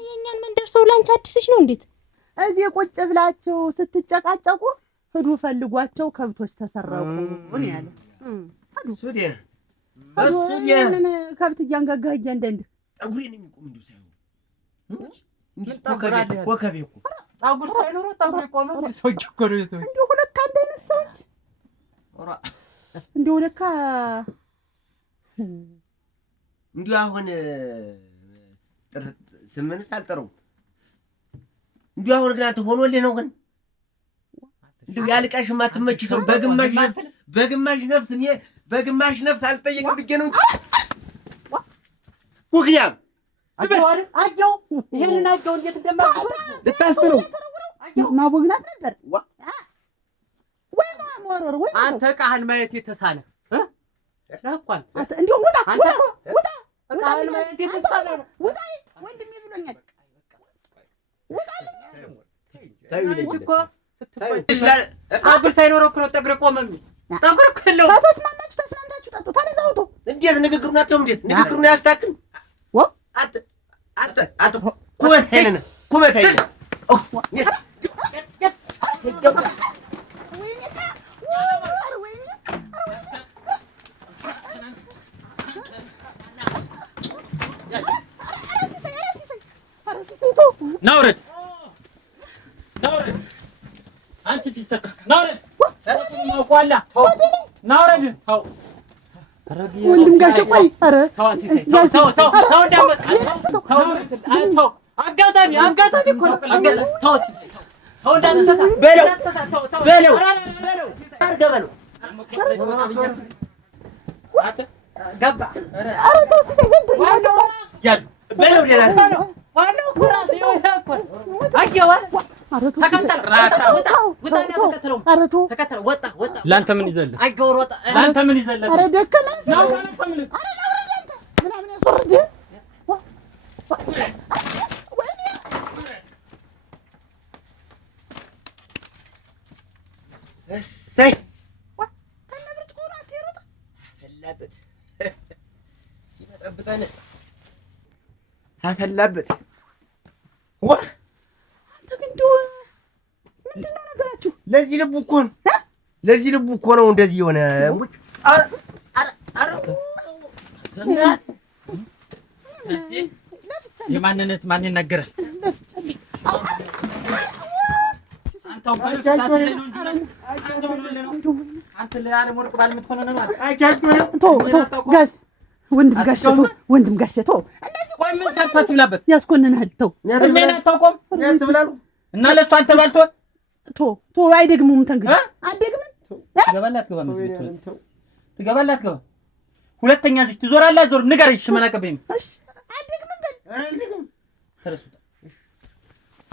የእኛን መንደር ሰው ላንቺ አዲስሽ ነው እንዴት? እዚህ ቁጭ ብላችሁ ስትጨቃጨቁ ሂዱ ፈልጓቸው ከብቶች ተሰረቁ ነው ያለ። ሱዲያ ምን ከብት እያንጋጋህ እያንዳንድ ጠጉሬን የሚቆም እንዲሁ ሳይሆን ኮከቤ እኮ ጠጉር ሳይኖረው ጠጉር የቆመ ሰው እኮ ነው የሰው እንዲሁ ሁለት አንድ አይነት ሰዎች እንዲሁ ለካ እንዲሁ አሁን ስምንት አልጠረውም። እንዲሁ አሁን ግን አንተ ሆኖልህ ነው ግን እንዲሁ ያልቃሽ የማትመች ሰው በግማሽ ነፍስ እኔ በግማሽ ነፍስ አልጠየቅም ብዬ ነው እንጂ ኩክያም አየው ይሄንን አየው እንዴት እንደማውቅ ልታስተረው ማቦግናት ነበር ወይ ወርወር ወይ አንተ ቃህን ማየት የተሳነ ላቋል እንዴ ውጣ ውጣ ቃህን ማየት የተሳነ ውጣ ወንድሜ ብሎኛል ውጣልኝ አንቺ እኮ ስትቆይ አጉር ሳይኖረው እኮ ነው ጠግረ ቆመም ጠግረ እኮ የለው ተስማምታችሁ ጠጡ ታነዛውቶ እንዴት ንግግሩን አትተውም እንዴት ንግግሩን ያስተካክል ወ አት ኩበት ሄለን ኩበት ሄለን ናውረድ አንቺ ፊሰካ ናውረድ ማቋላ ናውረድ ተው ወንድም ጋሽ ቆይ ኧረ ተው እንዳመጣ ተው አጋጣሚ እኮ ነው ተው እንዳትሰሳ በለው አርገበለው ገባ ኧረ ተው ሲሰይ በለው ሌላ ዋናው ኩራስ ይወጣል አየዋ ተከተል ወጣ ኧረ ተው ተከተል ወጣ ላንተ ምን ይዘልህ አገወር ወጣ ላንተ ምን ይዘልህ ኧረ ደከመኝ ነው ተምል ምናምን ያስወርድ እሰይ ከነብርት ቆና ተሮጣ አፈላበት ሲመጣብጠን አፈላበት ዋ አንተ ምንድነው ነገራችሁ ለዚህ ልቡ እኮ ነው እንደዚህ የሆነ የማንነት ማን ይነገራል አንተው በርክ ታስለኝ እንጂ አንተ ለዓለም ወርቅ ባልምትሆነ ነው ጋሽ ወንድም ጋሽ ተው እንደዚህ ቆይ ምን ተርፈት ብላበት ያስኮንናል ተው እኔና ተውቆም ያትብላሉ እና ለሱ አንተ ባልቶን ቶ አይደግሙም ተንግዲህ አደግምን ትገባላት ገባ ሁለተኛ እዚህ ትዞራለህ ዞር ንገረኝ ሽመናቀበኝ አደግምን በል አልደግም ተረሱታ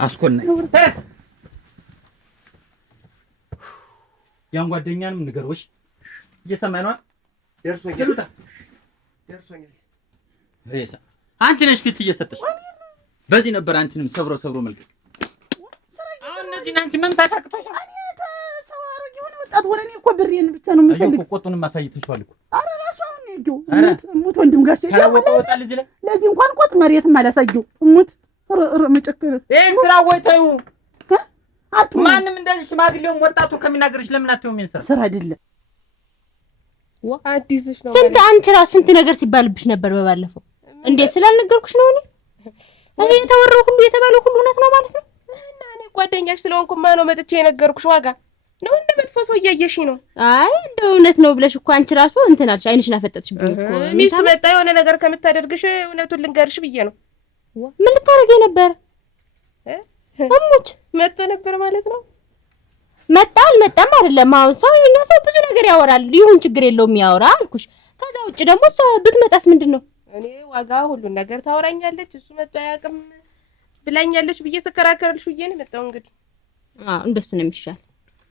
አስኮና ተረስ ያን ጓደኛንም ንገሮሽ እየሰማኝ ነው ደርሶኛል ሬሳ አንቺ ነሽ ፊት እየሰጠሽ በዚህ ነበር አንቺንም ሰብሮ መልቀቅ አሁን እነዚህ አንቺ መምታት አቅቶሽ ወጣት ወለኔ እኮ ብሬን ብቻ ነው የምፈልግ ቆጡንም አሳይተሽዋል እኮ ኧረ ራሱ አሁን ነው ሙት ወንድም ጋሽ ታወጣል እዚህ ላይ ለዚህ እንኳን ቆጥ መሬትም አላሳየው ሙት መጨከረ ይሄን ስራ ወይተዩ ማንም እንደዚህ ሽማግሌውም ወጣቱ ከሚናገርሽ ለምን አትዩም ይንሰራ ስራ አይደለም አዲስሽ ነው ስንት አንቺ ራስ ስንት ነገር ሲባልብሽ ነበር በባለፈው እንዴት ስላልነገርኩሽ ነው እኔ የተወራው ሁሉ የተባለው ሁሉ እውነት ነው ማለት ነው እና እኔ ጓደኛሽ ስለሆንኩማ ነው መጥቼ የነገርኩሽ ዋጋ ነው እንደ መጥፎ ሰው እያየሽ ነው አይ እንደ እውነት ነው ብለሽ እኮ አንቺ ራሱ እንትን አልሽ አይንሽን አፈጠጥሽብኝ እኮ ሚስት መጣ የሆነ ነገር ከምታደርግሽ እውነቱን ልንገርሽ ብዬ ነው ምን ልታረጊ ነበር እሙች መጥቶ ነበር ማለት ነው መጣ አልመጣም አይደለም አሁን ሰው የኛ ሰው ብዙ ነገር ያወራል ይሁን ችግር የለውም ያወራ አልኩሽ ከዛ ውጭ ደግሞ እሷ ብትመጣስ ምንድነው እኔ ዋጋ ሁሉን ነገር ታወራኛለች እሱ መጥቶ አያውቅም ብላኛለች ብዬ ስከራከርልሽ ብዬ ነው መጣው እንግዲህ እንደሱ ነው የሚሻል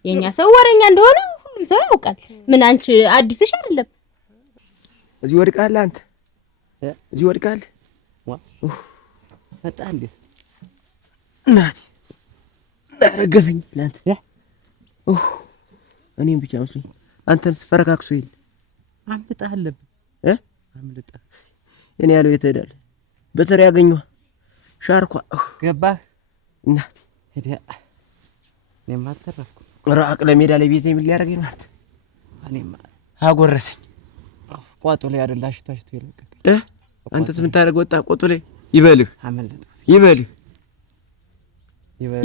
የኛ ሰው ወረኛ እንደሆነ ሁሉም ሰው ያውቃል ምን አንቺ አዲስሽ አይደለም እዚህ ወድቃል አንተ እዚህ ወድቃል ፈጣ እንዴ እናት ረገፈኝ እናንተ እኔም ብቻ መስሎኝ አንተንስ ፈረካክሶ ይል አምልጣህ አለብኝ አምልጣህ እኔ ያለው የተዳለ በተሪ ያገኘው ሻርኳ ገባህ እናት ሄዳ እኔማ አተረፍኩ ራቅ ለሜዳ ላይ ቤዛ ምን ሊያደርገኝ ማለት እኔማ አጎረሰኝ ቋጡ ላይ አይደላሽ ታሽቶ ይለቀቅ አንተስ ምን ታደርግ ወጣ ቆጡ ላይ ይበልህ አመለጠ ይበልህ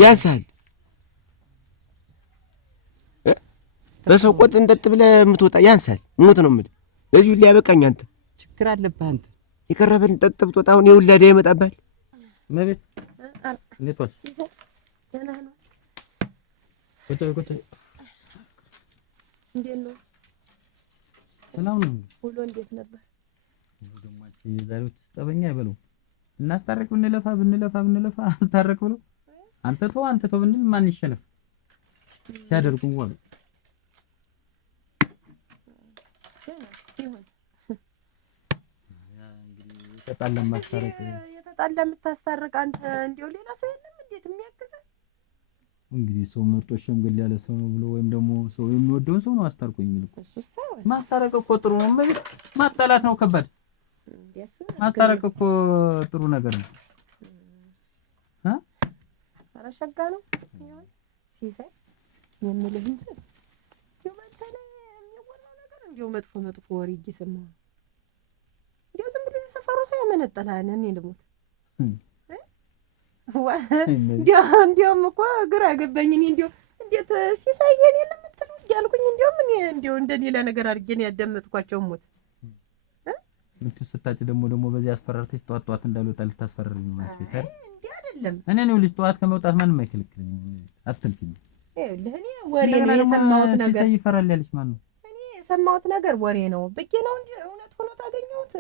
ያሳል በሰው ቆጥ እንደት ብለህ የምትወጣ ያንሳል ሙት ነው የምልህ ለዚህ ሁሉ ያበቃኝ አንተ ችግር አለብህ አንተ የቀረበን ጠጥ ብትወጣ አሁን የውላዳ ይመጣባል መቤት እንዴት ዋልሽ ደህና ነው ቁጭ እንዴት ነው ሰላም ነው ሁሉ እንዴት ነበር ደማች ዛሬው ተስጠበኛ አይበሉ እናስታረቅ ብንለፋ አልታረቅ ብሎ አንተ ተው ብንል ማን ይሸነፍ ሲያደርጉ ወሉ ተጣላ ማስታረቅ የተጣላ የምታስታርቅ አንተ እንደው ሌላ ሰው የለም እንዴት የሚያግዝ? እንግዲህ ሰው መርጦ ሽምግል ያለ ሰው ነው ብሎ ወይም ደግሞ ሰው የሚወደውን ሰው ነው አስታርቆኝ የሚል እኮ እሱስ ማስታረቅ እኮ ጥሩ ነው። ማጣላት ነው ከባድ። ማስታረቅ እኮ ጥሩ ነገር ነው። ኧረ ሸጋ ነው ይሁን ሲሳይ የምልህ እንጂ እንደው በተለይ የሚወራው ነገር እንደው መጥፎ ወሬ እየሰማሁ እንደው ዝም ብሎ የሰፈሩ ሰው ያመነጠላል። እኔ ልሞት እንዲያውም እኮ ግራ ገባኝ። እኔ እንደው እንዴት ሲሳይ የኔን የምትሉት እያልኩኝ እንደውም እኔ እንደው እንደ ሌላ ነገር አድርጌ ነው ያዳመጥኳቸው። ሞት ስታጭ ደግሞ በዚህ አስፈራርተሽ ጧት እንዳልወጣ ልታስፈራሪኝ ማለት ነው። እንዴ አይደለም እኔ ነው ልጅ ጧት ከመውጣት ማንም አይከለክልኝ። አትልኪኝ። ይኸውልህ እኔ ወሬ ነው የሰማሁት ነገር ሲሳይ ይፈራል ያለሽ ማን ነው? እኔ የሰማሁት ነገር ወሬ ነው ብዬ ነው እንጂ እውነት ሆኖ ታገኘሁት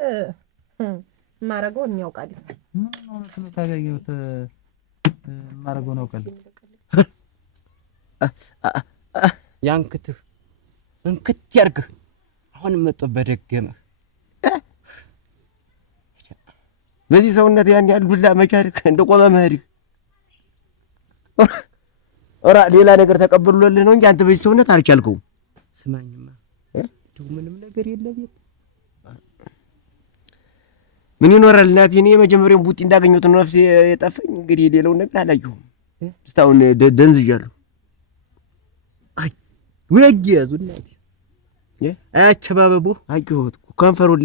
ማረገው እኔ ያውቃለሁ። ምን እውነት ሆኖ ታገኘሁት ማረገው ነው ቀል ያንክትህ እንክት ያርግህ። አሁን መጥቶ በደገመህ በዚህ ሰውነት ያን ያህል ዱላ መቻርክ እንደቆመ መሄድህ ኦራ ሌላ ነገር ተቀብሎልህ ነው እንጂ አንተ በዚህ ሰውነት አልቻልከውም። ስማኝማ እንደው ምንም ነገር የለም። ምን ይኖራል እናቴ? እኔ የመጀመሪያውን ቡጢ እንዳገኘሁት ነው ነፍሴ የጠፋኝ። እንግዲህ ሌላውን ነገር አላየሁም። እስካሁን ደንዝዣለሁ። አይ ወለጅ ያዙ እናቴ አያቸባበቡ አየሁት። ከንፈሩን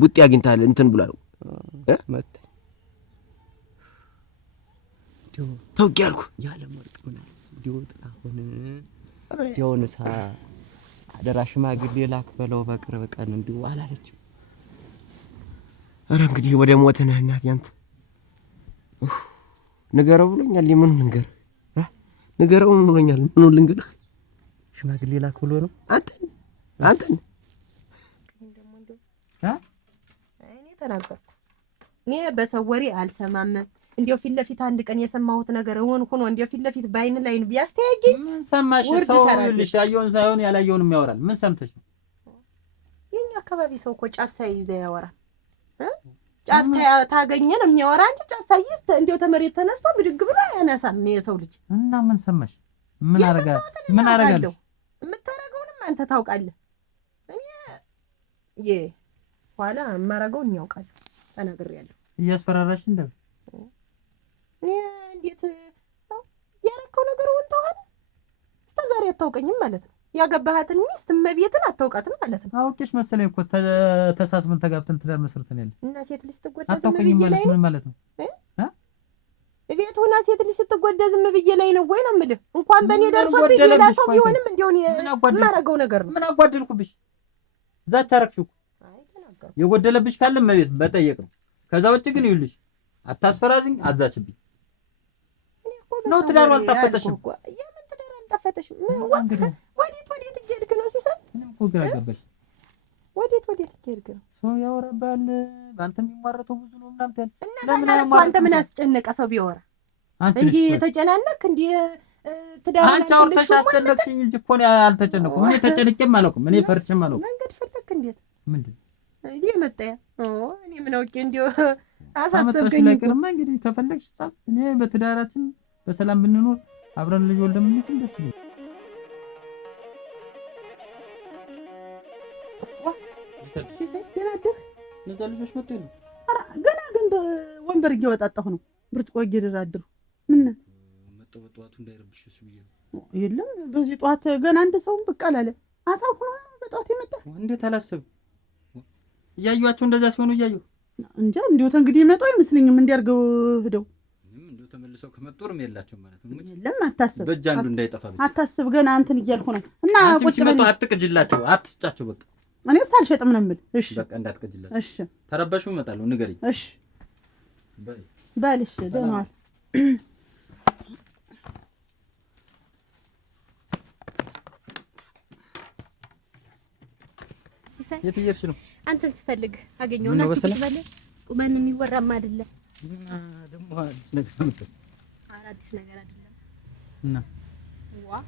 ቡጢ አግኝታል እንትን ብሏል። መጣ ዲዮ ተውቂያልኩ ያለ ወርቅ ምን ዲዮ ጥላሁን ዲዮንሳ አደራ ሽማግሌ ላክ በለው በቅርብ ቀን እንዲሁ አላለችም። ኧረ እንግዲህ ወደ ሞት ነህ እናቴ አንተ። ንገረው ብሎኛል። ምን ልንገርህ? ንገረው ብሎኛል። ምን ልንገርህ? ሽማግሌ ላክ ብሎ ነው አንተን እኔ ተናገርኩ። እኔ በሰው ወሬ አልሰማም። እንዲያው ፊት ለፊት አንድ ቀን የሰማሁት ነገር ሆኖ እንዲያው ፊት ለፊት ባይን ላይ ቢያስተያየኝ ምን ሰማሽ? ሰው ይልሽ ያየውን ሳይሆን ያላየውንም ያወራል። ምን ሰምተሽ ነው? የኛ አካባቢ ሰው እኮ ጫፍ ሳይይዝ ያወራል። ጫፍ ታገኘ ነው የሚያወራ እንጂ ጫፍ ሳይይዝ እንዲያው ተመሬት ተነስቶ ብድግ ብሎ አያነሳም የሰው ልጅ። እና ምን ሰማሽ? ምን አረጋለሁ? የምታረገውንም አንተ ታውቃለህ። እኔ ኋላ የማረገውን ያውቃለሁ። ተናግሬያለሁ። እያስፈራራሽ እንደው እኔ እንዴት ያረከው ነገር ወጣው? እስከ ዛሬ አታውቀኝም ማለት ነው። ያገባሃትን ሚስት እመቤትን አታውቃትም ማለት ነው። አውቄሽ መሰለኝ እኮ ተሳስበን ተጋብተን ትዳር መስርተን ያለ እና ሴት ልጅ ስትጎዳ አታውቀኝም ማለት ምን ማለት ነው? ቤት ሆና ሴት ልጅ ስትጎዳ ዝም ብዬ ላይ ነው ወይ ነው የምልህ። እንኳን በእኔ ደርሶብኝ ሌላ ሰው ቢሆንም እንደሆነ የማረገው ነገር ነው። ምን አጓደልኩብሽ? ዛቻ አረግሽው። አይ ተናገርኩ። የጎደለብሽ ካለ እመቤት በጠየቅ ነው። ከዛ ውጭ ግን ይኸውልሽ አታስፈራሪኝ፣ አዛችብኝ ነው። ትዳሩ አልጣፈጠሽም። የምን ትዳር አልጣፈጠሽም? ወዴት እየሄድክ ነው ሲሳይ? ምንም እኮ ግራ ገባሽ። ወዴት እየሄድክ ነው? ሰው ያወራባል። በአንተ የሚማረተው ብዙ ነው ምናምን ታል እና አንተ ምን አስጨነቀ? ሰው ቢያወራ እንዴ ተጨናነክ እንዴ? ትዳር አንቺ አውርተሽ አስጨነቅሽኝ እንጂ እኮ ነው አልተጨነኩም። እኔ ተጨንቄም አላውቅም። እኔ ፈርቼም አላውቅም። መንገድ ፈለክ እንዴት? ምንድን እኔ መጣያ እኔ ምን አውቄ እንዴው አሳሰብከኝ እኮ። እንግዲህ ተፈለግሽ ጻፍ። እኔ በትዳራችን በሰላም ብንኖር አብረን ልጅ ወልደን ምንስም ደስ ይላል። እነዛ ልጆች መጡ ነው ገና ግን ወንበር እየወጣጣሁ ነው። ብርጭቆ እየደራደሩ ምን መጣው በጠዋቱ እንዳይረብሽ እሱ ብዬ ነው። የለም በዚህ ጠዋት ገና አንድ ሰው ብቅ አላለ። አሳው ሆኖ በጠዋት ይመጣ እንዴት አላሰብ እያዩዋቸው እንደዛ ሲሆኑ እያዩ እንጃ እንዴው እንግዲህ ይመጡ አይመስልኝም። እንዲያርገው ሄደው እንዴው ተመልሰው ከመጡ እርም የላቸው ማለት ነው። የለም አታስብ፣ በእጅ አንዱ እንዳይጠፋ አታስብ። ገና አንተን እያልኩ ነው እና ቁጭ በል አትቅጅላቸው፣ አትስጫቸው። በቃ እኔ ሳልሸጥም ነው የምልህ። እሺ በቃ እንዳትቀጅላቸው። እሺ ተረበሹ እመጣለሁ፣ ንገሪኝ። እሺ በልሽ ደህና ዋል። ሲሳይ የት እየሄድሽ ነው? አንተን ስፈልግ አገኘውና እስኪ በል ቁመን የሚወራም አይደለም እና ደግሞ አዲስ ነገር መጣ። አዲስ ነገር አይደለም እና ዋ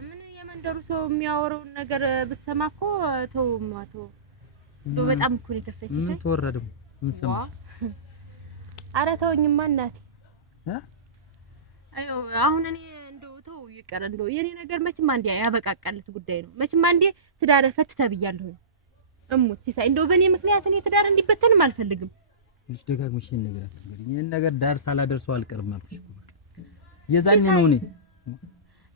ምን የመንደሩ ሰው የሚያወራውን ነገር ብትሰማ እኮ ተው ማቶ በጣም እኮ ነው የከፈች። ሲሳይ ምን ተወራ ደግሞ ምን ሰማ? ኧረ ተውኝማ እናቴ። አዮ አሁን እኔ እንደው ተው ይቀር እንደው የኔ ነገር መቼም አንዴ ያበቃቃለት ጉዳይ ነው። መቼም አንዴ ትዳር ፈት ተብያለሁ። እሙት ሲሳይ እንደው በእኔ ምክንያት እኔ ትዳር እንዲበተንም አልፈልግም። ልጅ ደጋግመሽ ነገር አትንገሪኝ። ይሄን ነገር ዳር ሳላደርሰው አልቀርም አልኩሽ እኮ በቃ የዛኔ ነው እኔ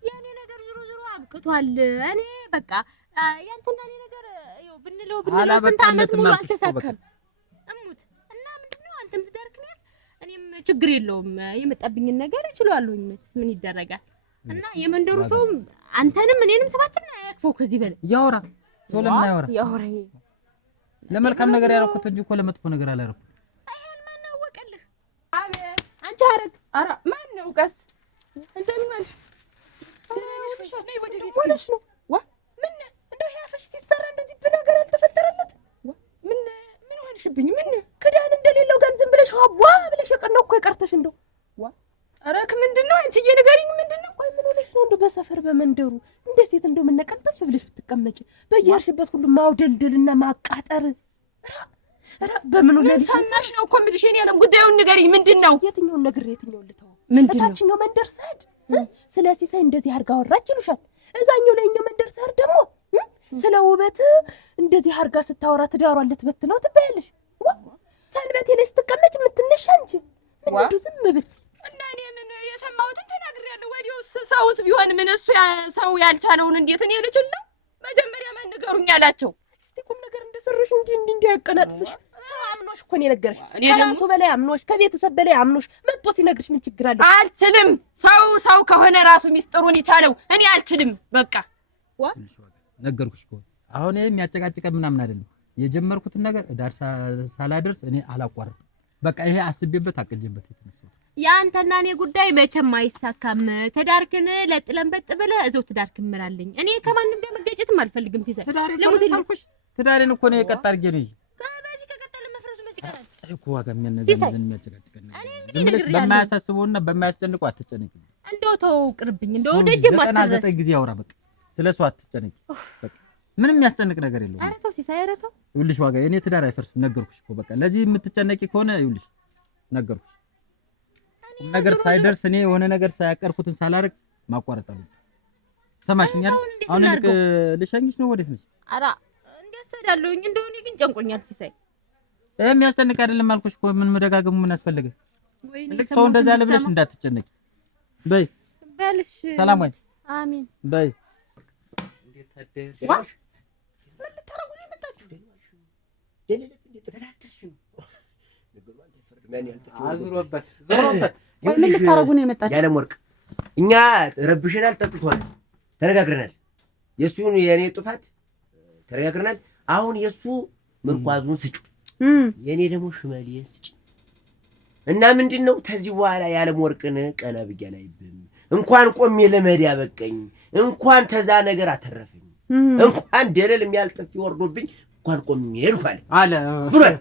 የኔ ነገር ዞሮ አብቅቷል። እኔ በቃ ያንተና እኔ ነገር ይኸው ብንለው ስንት ዓመት ሙሉ አልተሳካም። እሙት እና ምንድነው አንተም ትዳርክነስ እኔም ችግር የለውም የመጣብኝን ነገር እችላለሁ። ምን ይደረጋል እና የመንደሩ ሰው አንተንም እኔንም ሰባትና ያክፈው ከዚህ በላይ ያወራ ሰው ለምን ያወራ ያወራ ለመልካም ነገር ያረኩት እንጂ እኮ ለመጥፎ ነገር አላረኩት። አይሄን ማን አወቀልህ? አቤት አንቺ አረግ አራ ማን ነው ቀስ እንደምን አልሽ? ደረነሽ ነይ ወደ ቤት ወለሽ ነው ዋ ምን እንደው ያፈሽ ሲሰራ እንደዚህ በነገር አልተፈጠረለት ዋ ምን ሆንሽብኝ? ምን ክዳን እንደሌለው ጋር ዝም ብለሽ ዋ ብለሽ የቀነው እኮ ይቀርተሽ እንደው ዋ አረክ ምንድነው አንቺ እየነገሪኝ ምንድነው? ቆይ ምን ሆነሽ ነው እንደው በሰፈር በመንደሩ እንደ ሴት እንደው ምን ነቀልጠፍ ብለሽ ብትቀመጪ በየርሽበት ሁሉ ማውደልደልና ማቃጠር ራ በምን ሆነ ሰማሽ ነው እኮ የምልሽ። እኔ ያለም ጉዳዩን ንገሪኝ ምንድነው? የትኛውን ነገር የትኛውን ልተው? ምንድነው? ታችኛው መንደር ሰድ ስለ ሲሳይ እንደዚህ አርጋ ወራች ይሉሻል። እዛኛው ላይኛው መንደር ሰር ደግሞ ስለ ውበት እንደዚህ አርጋ ስታወራ ትዳሯን ልትበትነው ትበያለሽ። ሰንበቴ ላይ ስትቀመጭ የምትነሻ እንጂ ምን እንደው ዝም ብት እና እኔ ምን የሰማሁትን ተናግሬያለሁ። ወዲያው ሰውስ ቢሆን ምን እሱ ሰው ያልቻለውን እንዴት እኔ ልችል ነው? መጀመሪያ ማን ንገሩኝ አላቸው። እስቲ ቁም ነገር እንደሰረሽ እንዴ ያቀናጥስሽ። ሰው አምኖሽ እኮ ነው የነገረሽ። ከራሱ በላይ አምኖሽ ከቤተሰብ በላይ አምኖሽ መጥቶ ሲነግርሽ ምን ችግር አለ? አልችልም። ሰው ከሆነ ራሱ ሚስጥሩን ይቻለው። እኔ አልችልም። በቃ ነገርኩሽ እኮ አሁን የሚያጨቃጭቀ ምናምን አይደለም። የጀመርኩትን ነገር ዳር ሳላደርስ እኔ አላቋርጥም። በቃ ይሄ አስቤበት አቅጄበት የተነሳው ያንተና እኔ ጉዳይ መቼም አይሳካም። ትዳርክን ለጥለን በጥ ብለህ እዛው ትዳርክን ምራልኝ። እኔ ከማንም ጋር መገጨትም አልፈልግም። ሲሰጥ ለሙት ትዳሬን እኮ ነው የቀጥ አድርጌ ነው በዚህ ከቀጠለ መፍረሱ መች ይቀራል እኮ ዋጋ የሚያነዘን የሚያጨቃጭቀን ነገር በማያሳስበውና በማያስጨንቀው አትጨነቂ። እንደው ተው ቅርብኝ። እንደው ደጀም አትደረስ 99 ጊዜ አውራ በቃ ስለሱ አትጨነቂ። በቃ ምንም የሚያስጨንቅ ነገር የለውም። ኧረ ተው ሲሳይ ኧረ ተው። ይኸውልሽ ዋጋ የኔ ትዳር አይፈርስም። ነገርኩሽ እኮ በቃ ለዚህ የምትጨነቂ ከሆነ ይኸውልሽ ነገርኩሽ። ነገር ሳይደርስ እኔ የሆነ ነገር ሳያቀርኩትን ሳላርቅ ማቋረጥ አለብኝ። ሰማሽኛል? አሁን ልሸኝሽ ነው። ወዴት ነሽ? ኧረ እንደሰዳለሁኝ እንደው እኔ ግን ጨንቆኛል ሲሳይ። የሚያስጨንቅ አይደለም አልኩሽ እኮ ምን መደጋገሙ ምን አስፈልገ? ልክ ሰው እንደዛ ያለ ብለሽ እንዳትጨነቂ በይ። በልሽ ሰላም ወይ? አሜን በይ። እንዴት ታደርሽ? ምን ልታረጉ ነው የመጣችሁ? ደለለፍ እንዴት ተፈራተሽ ነው? ነገሩን ተፈርድ ማን ያልተፈረደ አዝሮበት ምን ልታረጉ ነው የመጣችሁ? ያለም ወርቅ እኛ ረብሸናል፣ ጠጥቷል፣ ተነጋግረናል። የሱን የኔ ጥፋት ተነጋግረናል። አሁን የሱ ምርኳዙን ስጩ፣ የኔ ደግሞ ሽመልዬን ስጭ እና ምንድነው ከዚህ በኋላ ያለም ወርቅን ቀና ብያ ላይብም እንኳን ቆሜ ለመሄድ ያበቀኝ እንኳን ተዛ ነገር አተረፈኝ እንኳን ደለል የሚያልጥፍ ይወርዶብኝ እንኳን ቆሜ ሄድኳል አለ ብሏል።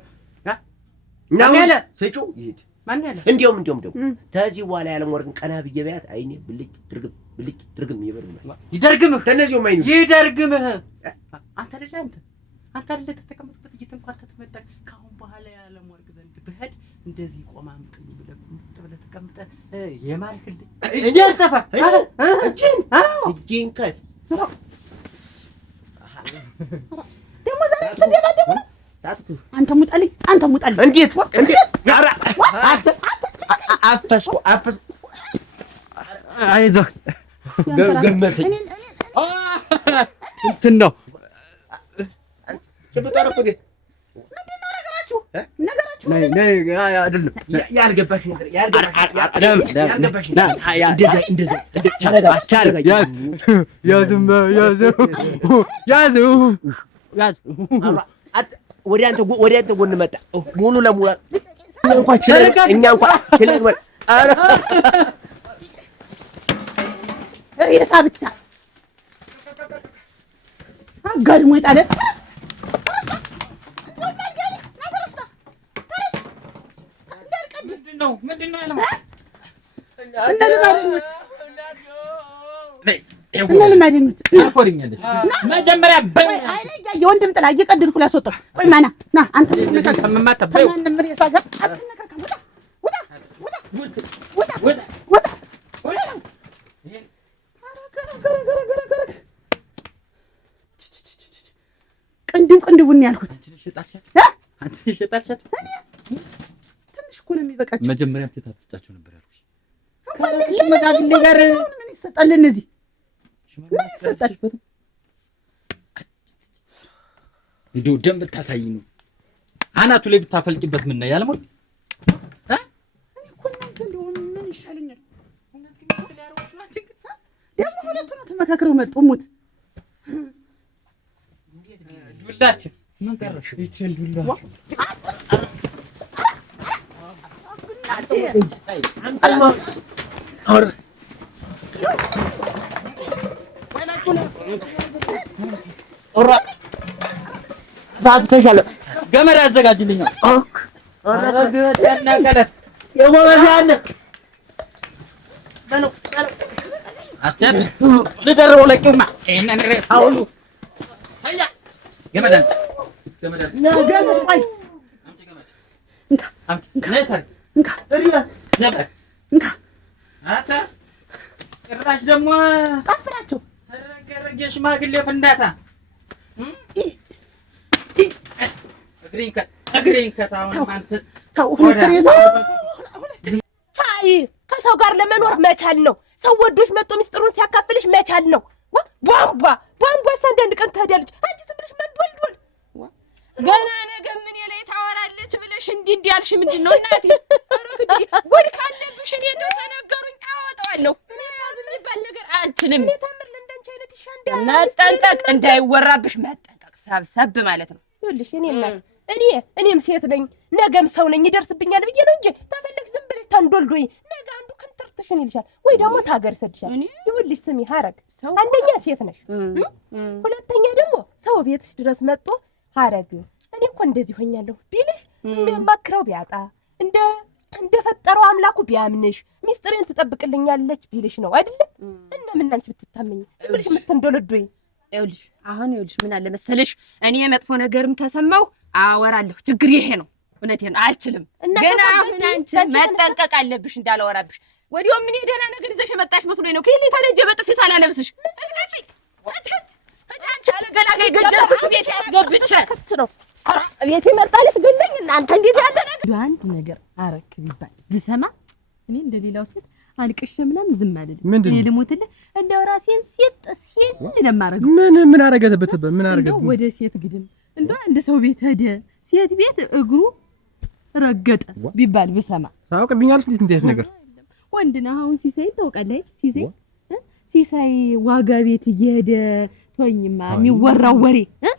እና ያለ ስጩ ይሄድ ማን ያለ እንዲያውም ደግሞ ከዚህ በኋላ ያለም ወርቅን ቀና ብዬ ባያት አይኔ ብልጭ ድርግም ይበርማል። ይደርግምህ ተነዚው ማይኑ ይደርግምህ። አንተ ልጅ አንተ ልጅ ተተቀመጥበት እየተንኳተ ተመጣ ካሁን በኋላ ያለም ወርቅ ዘንድ በህድ እንደዚህ ቆማምጥ ብለህ ተቀምጠህ የማርክል እጄን ተፋ እጄን ከት ደግሞ ዛሬ ተደባደቡ። አንተ ሙጣልኝ እንዴት ኧረ አንተ አፈስኩ አይዞህ ገመሰኝ እንትን ነው ጭብጣረቁ እንዴት ነገራችሁ አይደለም ያልገባሽ ነገር ወደ አንተ ጎን መጣ ሙሉ ለሙሉ እንኳን እኛ እንኳን ችለግበል ሬሳ ብቻ አጋድሞ የጣለ ምንድነው ያለው? እነ ልማደኞች አኮርኛለሽ መጀመሪያ የወንድም ጥላ እየቀደድኩ ላስወጣው። ቆይ ማና ና አንተ ከመማታ በይ ማንም ሬሳ ጋር አትነካከም። ቅንድቡን ያልኩት አንቺ ሸጣልሻት ትንሽ እኮ ነው የሚበቃቸው። መጀመሪያ ትታጥጫቸው ነበር ያልኩሽ። ሽማግሌ ጋር ምን ይሰጣል? እነዚህ ምን ይሰጣል? እንደው ደም ብታሳይ ነው አናቱ ላይ ብታፈልቂበት ምን ነው ያልሞት እኔ እኮ እናንተ እንደው ምን ይሻለኛል? ደግሞ ሁለቱ ነው ተመካክረው መጡ። ሙት ዱላችን ምን ቀረሽ? ይችን ዱላ ገመድ አዘጋጅልኛል። አስተያየት ልደርበው ለቂውማ ይሄንን አሁን ገመድ ጭራሽ ደግሞ ጠፍራቸው ተረገረገ ሽማግሌ ፍንዳታ እግሬን ከታውን አንተ ቻይ ከሰው ጋር ለመኖር መቻል ነው። ሰው ወዶች መጥቶ ሚስጥሩን ሲያካፍልሽ መቻል ነው። ቧንቧ አንዳንድ ቀን ትሄዳለች። አንቺ ዝም ብለሽ መንዶልዶል ገና ነገ ምን ላይ ታወራለች ብለሽ እንዲህ ያልሽ ምንድን ነው እናቴ? አረግዲ ጉድ ካለብሽ እኔ እንደው ተነገሩኝ አወጣዋለሁ። መያዝ የሚባል ነገር አልችልም። ታምር ለእንዳንቺ አይነት ይሻንዳ መጠንቀቅ እንዳይወራብሽ መጠንቀቅ ሰብሰብ ማለት ነው። ይኸውልሽ እኔ እናት እኔም ሴት ነኝ፣ ነገም ሰው ነኝ። ይደርስብኛል ብዬ ነው እንጂ ተፈለግሽ ዝም ብለሽ ታንዶልዶይ ነገ አንዱ ክንትርትሽን ይልሻል ወይ ደግሞ ታገር ሰድሻል። ይኸውልሽ ስሚ ሀረግ፣ አንደኛ ሴት ነሽ፣ ሁለተኛ ደግሞ ሰው ቤትሽ ድረስ መጥቶ ሀረግ እኔ እኮ እንደዚህ ሆኛለሁ ቢልሽ መክረው ቢያጣ እንደፈጠረው አምላኩ ቢያምንሽ ሚስጥሬን ትጠብቅልኛለች ቢልሽ ነው አይደለም? እና ምን አንቺ ብትታመኝ ዝም ብለሽ የምትንዶለዶይ። ይኸውልሽ ምን አለ መሰለሽ እኔ መጥፎ ነገርም ተሰማው አወራለሁ። ችግር ይሄ ነው። እውነቴን ነው አልችልም። ግን አሁን አንቺ መጠንቀቅ አለብሽ እንዳላወራብሽ። ወዲያው ምን ደህና ነገር ይዘሽ የመጣሽ መስሎኝ ነው ከሌ ተለጀ በጥፊ ሳላለብስሽ አንቺ አለገላጋይ ገደልኩሽ። ቤት ያስገብቼ ነው ቤት ይመጣልሽ ገለኝ። እናንተ እንዴት ያለ ነገር አንድ ነገር አረክ ቢባል ቢሰማ እኔ እንደሌላው ሴት አልቅሽ ምናምን ዝም አይደለም። እኔ ልሞትልህ እንደው ራሴን ሴት ለማረግ ምን አረገበት? ምን አረገበት? ወደ ሴት ግድም እንደው አንድ ሰው ቤት ሄደ ሴት ቤት እግሩ ረገጠ ቢባል ቢሰማ ታውቅብኛለሽ እንዴት ነገር ወንድ ነው። አሁን ሲሳይ ታውቃለህ? ሲሳይ ዋጋ ቤት እየሄደ ቶኝማ የሚወራው ወሬ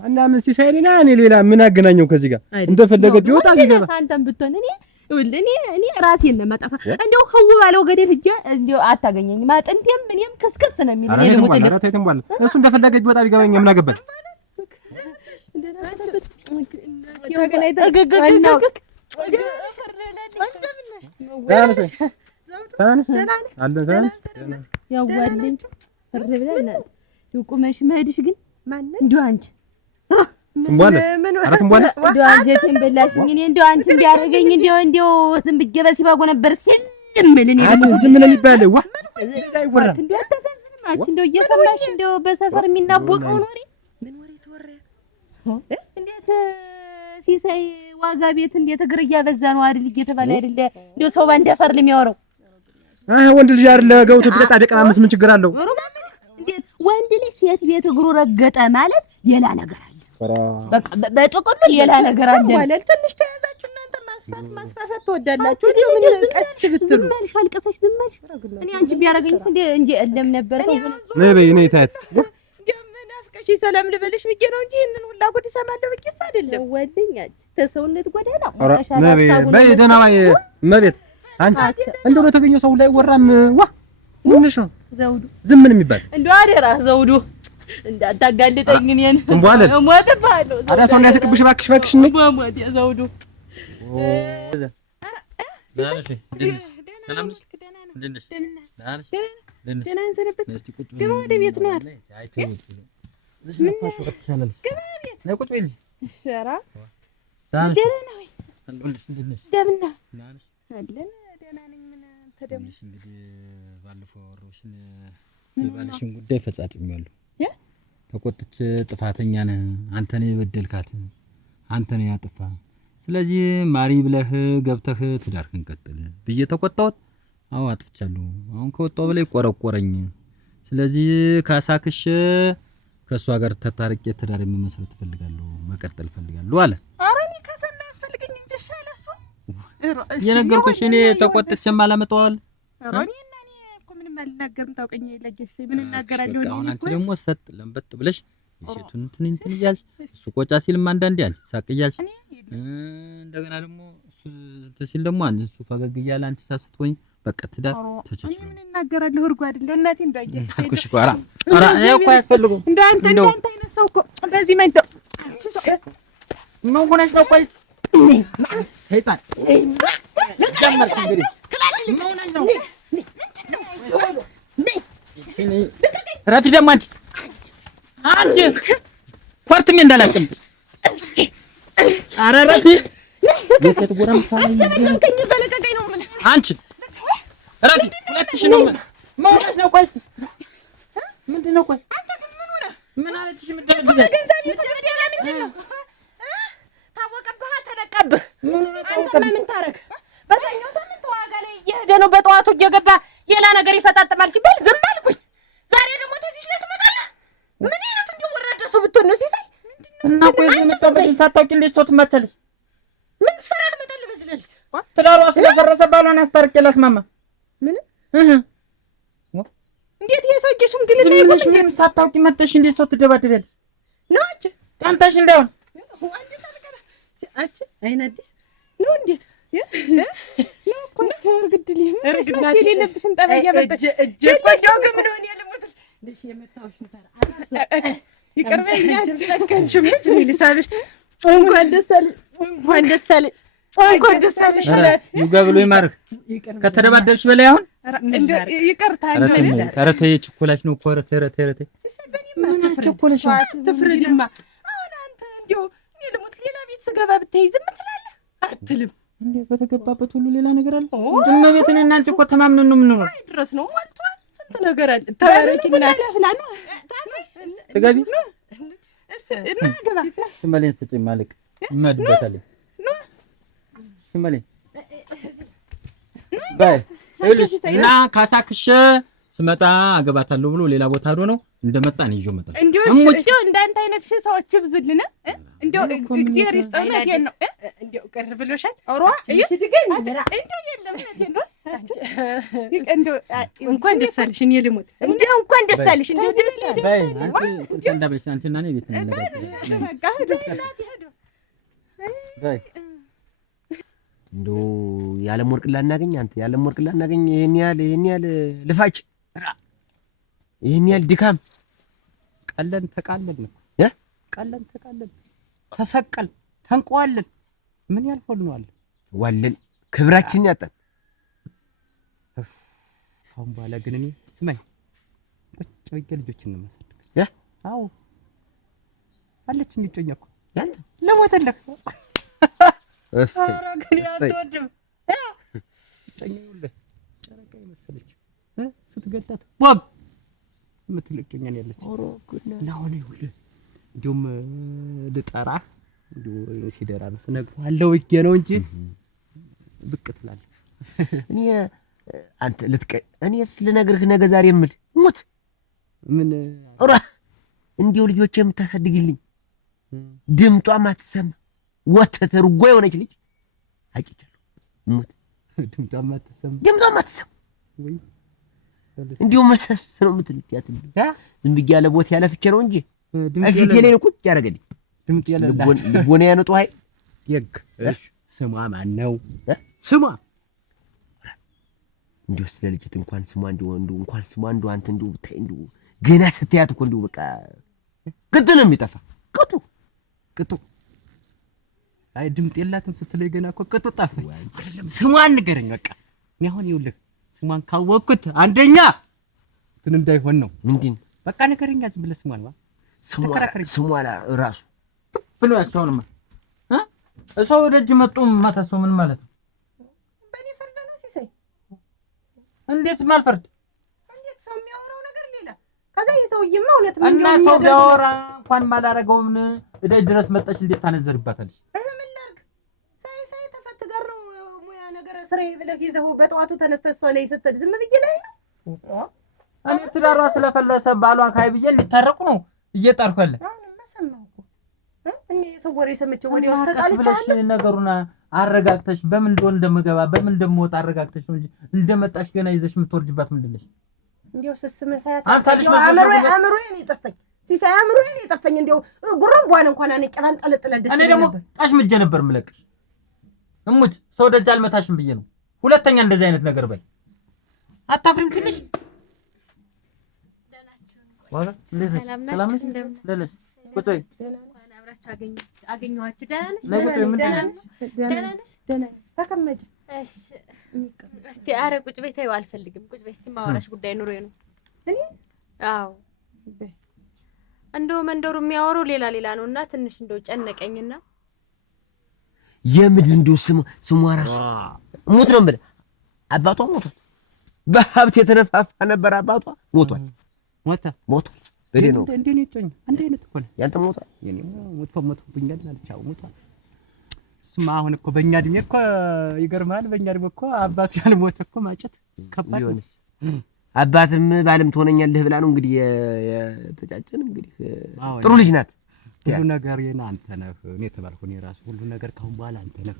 እና ምን ሲሳይ ሌላ እኔ ሌላ ምን አገናኘው ከዚህ ጋር? እንደፈለገ ቢወጣ ቢገባ አንተም ብትሆን እኔ ራሴን ነው ማጣፋ። እንደው ሀው ባለው ገደል ሂጅ እንደው አታገኘኝም። አጥንቴም እኔም ከስከስ ነው የሚል እኔ ደግሞ ተይተም እሱ እንደፈለገ ቢወጣ ቢገባኝ ምን አገባኝ? ያዋልኝ ፍር ብለን ቁመሽ መሄድሽ ግን እንደው አንቺ ትንቧለ ትንቧለ እንደው አንጀቴን በላሽኝ። እኔ እንደው አንቺን ቢያደርገኝ እንደው ዝም ብዬ በሲባጎ ነበር ሲልምል እኔ አንቺ ዝም ነው የሚባል ዋ አይወራ እንደው አታሳዝንም አንቺ እንደው እየሰማሽ እንደው በሰፈር የሚናቦቀው ወሬ ምን ወሬ ተወራ? እንዴት ሲሳይ ዋጋ ቤት እንዴት እግር እያበዛ ነው አይደል እየተባለ አይደል እንደው ሰው ባንደፈር ለሚያወራው ወንድ ልጅ አይደል ገብቶ ቢጠጣ ቢቀማምስ ምን ችግር አለው? ወንድ ልጅ ሴት ቤት እግሩ ረገጠ ማለት ሌላ ነገር አለ። በቃ በጥቅሉ ሌላ ነገር አለ ማለት ትንሽ ተያዛችሁ እናንተ ማስፋፋት ትወዳላችሁ። ምን ቀስ ብትሉ ዝም አልሽ አልቀሰሽ ዝም አልሽ። እኔ አንቺ ቢያረጋኝ እንጂ እለም ነበር ነይ በይ ነይ ታያት ናፍቀሽ ሰላም ልበልሽ ብዬ ነው እንጂ ይሄንን ሁላ ጉድ እሰማለሁ ብዬሽ አይደለም። ወደኛች ተሰውነት ጎዳና በይ ደህና ባይ መቤት አንቺ እንደው የተገኘው ሰው ላይ ወራም ዋ ምንሽ ነው ዘውዱ ዝም ምን የሚባል እንደው አደራ ዘውዱ እንዳታጋልጠኝ እኔን ትንቧለል ሞትብሃለሁ። አዳ ሰው እንዳይስቅብሽ እባክሽ ነው ሞት ዘውዱ ሰላም ነሽ? ደህና እንሰነበት። ግባ ወደ ቤት ነው አይደል? ቁጭ በይ ልጅ ሸራ ደህና ነው ወይ? እንደምን ነህ? አለን ደህና ነኝ። ምን ደግሞ እንግዲህ ባለፈው ወሮሽን የባልሽን ጉዳይ ፈጻጽሜያለሁ። ተቆጥቼ ጥፋተኛ ነህ አንተ ነህ የበደልካት አንተ ነህ ያጠፋ ስለዚህ ማሪ ብለህ ገብተህ ትዳርህን ቀጥል ብዬ ተቆጣሁት። አዎ አጥፍቻለሁ። አሁን ከወጣው በላይ ቆረቆረኝ። ስለዚህ ካሳክሽ ከሷ ጋር ተታርቄ ትዳር መመስረት ፈልጋለሁ መቀጠል ፈልጋለሁ አለ። ኧረ እኔ ከሰና ያስፈልገኝ እንጂ ሻለሱ የነገርኩሽ እኔ ተቆጥቼም አላመጣዋል። ኧረ እኔ እኮ ምንም አልናገርም ታውቀኝ ለጀስ ምን እናገራለሁ እኔ አሁን አንቺ ደግሞ ሰጥ ለምበጥ ብለሽ የሴቱን እንትን እያልሽ እሱ ቆጫ ሲልም አንዳንዴ አንቺ ሳቅ እያልሽ እንደገና ደግሞ እሱ ሲል ደግሞ አንቺ እሱ ፈገግ እያለ አንቺ ሳስትወኝ በቃ ትዳር ተቸችሎ ምን እናገራለሁ እርጓ አይደለ እናቴ እንዳይጀስ አልኩሽ እኮ ኧረ እኮ አያስፈልጉም እንዳንተ አይነት ሰው እኮ በዚህ መንደር ምን ሆነሽ ነው? ቆይ ሰይጣን ጀመርሽ እንግዲህ ምን ሆነሽ ነው? ረፊ ደግሞ አንቺ ኮርትሜ እንዳላቅም ኧረ ረፊ የሴት ጎረምሳ ተለቀቀኝ ነው ምን አንቺ ረፊ ሁለትሽ ነው ምን ሆነሽ ነው? ቆይ ምንድን ነው? ቆይ አንተ ግን ምን ሆነ? ምን አለችሽ? ምንድን ነው ገንዘብ ይተበደላ ምንድን ነው ታወቀብህ? ተነቀብህ አንተ ምን ታረግ? በዛኛው ሳምንት ዋጋ ላይ እየሄደ ነው በጠዋቱ እየገባ ሌላ ነገር ይፈጣጥማል ሲባል ዝም አልኩኝ። ዛሬ ደግሞ ተዚሽ ላይ ትመጣለህ። ምን አይነት እንዲወራደ ሰው ብትሆን ነው ሲሳይ? እና ቆይ የመጣበሽ ሳታውቂ እንዴት ሰው ትመጣለሽ? ምን ሰራ ትመጣለህ? በዚህ ሌሊት ትዳሯ ስለፈረሰ ባሏን አስታርቄ ላስማማ ምን እንዴት የሰውዬ ሽምግልና ይቆም ምን ሳታውቂ መጥተሽ እንዴት ሰው ትደባደበልሽ? ነው አንቺ ቀንተሽ እንዳይሆን አንቺ ታልከራ አንቺ አይን አዲስ ነው እንዴት ነው እኮ ተርግድል እርግናት የሌለብሽን ጠበያ መጣሽ እጄ ቆንጆው ግን ነው እኔ ልሞት ለሽ የመጣውሽ ነበር ይቀርበኛ ተጨከንሽም ልጅ ልሳብሽ እንኳን ደስ አለሽ እንኳን ደስ አለሽ እንኳን ደስ አለሽ ይጋብሎ ይማርክ ከተደባደብሽ በላይ አሁን እንዴ ይቀርታ እንዴ ተረተይ ችኮላሽ ነው እኮ ተረተ ምን ችኮላሽ ትፍረድማ አሁን አንተ እንዴው እኔ ልሞት ሌላ ቤት ስገባ ብትይ ዝም ትላለህ አትልም እንዴ በተገባበት ሁሉ ሌላ ነገር አለ ድመ ቤትን እና አንቺ እኮ ተማምነን ነው የምንኖረው ድረስ ነው ሞልቷል ስንት ነገር አለ ተባረኪና ፍላና ተጋቢ እና ገባ ሽመሌን ስጪ ማለቅ መድበታለኝ ሽመሌን ባይ እና ካሳክሽ ስመጣ አገባታለሁ ብሎ ሌላ ቦታ ሄዶ ነው እንደመጣን ይዞ መጣ እንዴው እንዳንተ አይነት ሰዎች ይብዙልን እንዴው እግዚአብሔር ይስጠው ነው ነው እንዴው ቀር ብሎሻል ኦሮ እሺ ድገኝ እንዴው የለም ነው እንዴው እንኳን ደስ አለሽ እኔ ልሞት እንዴው እንኳን ደስ አለሽ እንዴው ደስ ባይ አንቺ እንዳበሽ አንቺና እኔ ቤት ነው በቃ ሄዶ ባይ እንደው ያለም ወርቅ ላናገኝ አንተ ያለም ወርቅ ላናገኝ ይሄን ያህል ልፋጭ ይሄን ያህል ድካም ቀለን ተቃለን ቀለን ተቃለን ተሰቀል ተንቋለን ምን ያልፈልነዋል ዋለን ክብራችንን ያጣን አሁን በኋላ ግን እኔ ስማኝ ቁጭ ብዬ ልጆችን ነው ማሳደግ አዎ አለች የሚጮኛ እኮ ያንተ ለሞተልህ ግን ያንተወድም ጨኛውልህ ጨረቃ ይመስለች ስትገጣት ቦግ የምትለቀኛን ያለች ነው ይኸውልህ እንዲሁም ልጠራህ እንዲሁ ሲደራ ነው ስነግርሃለሁ ብዬ ነው እንጂ ብቅ ትላለህ እኔ አንተ እኔስ ልነግርህ ነገ ዛሬ የምልህ ሙት ምን እንዲሁ ልጆች የምታሳድግልኝ ድምጧ ማትሰማ ወተት ርጎ የሆነች ልጅ አጭቻለሁ ሙት ድምጧ ማትሰማ ወይ እንዲሁ መሰስ ነው የምትልያት ዝም ብዬ ያለ ቦታ ያለፍቼ ነው እንጂ እፊቴ ላይ ቁጭ ያደረገልኝ ድምጥ ያለ ልቦና ያነጡ ሀይ የግ ስሟ ማን ነው ስሟ እንዲሁ ስለ ልጅት እንኳን ስሟ እንኳን ስሟ አንተ እንዲሁ ብታይ እንዲሁ ገና ስትያት እኮ እንዲሁ በቃ ቅጡ ነው የሚጠፋ ቅጡ አይ ድምጥ የላትም ስትለይ ገና እኮ ቅጡ ጠፋ አይደለም ስሟን ንገረኝ በቃ እኔ አሁን ይኸውልህ ስሟን ካወቅኩት አንደኛ እንትን እንዳይሆን ነው ምንድን በቃ ንገረኝ ዝም ብለህ ስሟን ስሟ ራሱ ብሎ ያቻውንማ ሰው ደጅ መጡ ማታሰው ምን ማለት ነው በእኔ ፈርዳ ነው ሲሳይ እንዴት ማልፈርድ? እንዴት ሰው የሚያወራው ነገር ሌላ ከዛ የሰውዬማ እውነት ምን እና ሰው ቢያወራ እንኳን ማላረገውን እደጅ ድረስ መጣች እንዴት ታነዘርባታለሽ? ምን ላድርግ ሳይ ተፈት ጋር ነው ሙያ ነገር ስራዬ ብለህ ይዘው በጠዋቱ ተነስተህ እሷ ላይ ስትል ዝም ብዬ ላይ ነው። እኔ ትዳሯ ስለፈለሰ ባሏ ካይ ብዬ ሊታረቁ ነው እየጣርኩ ያለ። ሰማሁ እኮ እኔ የሰው ወሬ ሰምቼ ወዲያው ተጣልቻለሁ። ነገሩን አረጋግተሽ በምን እንደሆነ እንደምገባ በምን እንደምወጣ አረጋግተሽ ነው እንጂ እንደመጣሽ ገና ይዘሽ የምትወርጅባት ምንድነሽ? እንዴው ስስመሳያት አእምሮዬን የጠፋኝ ሲሳይ አእምሮዬን የጠፋኝ እንዴው ጉሮምቧን እንኳን አንቀባን ጠለጥለልሽ። እኔ ደግሞ ጣሽምጄ ነበር የምለቅሽ። እሙት ሰው ደጅ አልመታሽም ብዬ ነው። ሁለተኛ እንደዚህ አይነት ነገር በይ። አታፍሪም ትንሽ? ሰላም ነሽ? ቁጭ በይ። አገኘኋችሁ። ደህና ነሽ? ተቀመጭ። እሺ እስቲ ኧረ ቁጭ በይ። ተይው አልፈልግም። ቁጭ በይ። እስቲ ማወራሽ ጉዳይ ኑሮዬ ነው። እኔ አዎ እንደው መንደሩ የሚያወራው ሌላ ነውና ትንሽ እንደው ጨነቀኝና የምድር እንደው ስሟ ራሱ ሙት ነው የምልህ። አባቷ ሞቷል። በሀብት የተነፋፋ ነበር አባቷ ሞቷል። ሞቷል በዴ ነው እንዴ ነው ጮኝ አንዴ አይነት እኮ ነው ያንተ ሞቷል። የኔ ሞቶብኛል አልቻው ሞቷል። እሱማ አሁን እኮ በእኛ እድሜ እኮ ይገርማል። በእኛ እድሜ እኮ አባት ያልሞተ እኮ ማጨት ከባድ ነው። አባትም ባለም ትሆነኛለህ ብላ ነው እንግዲህ የተጫጨን። እንግዲህ ጥሩ ልጅ ናት። ሁሉ ነገር አንተ ነህ። እኔ ተባልኩ እኔ ራሱ ሁሉ ነገር ካሁን በኋላ አንተ ነህ።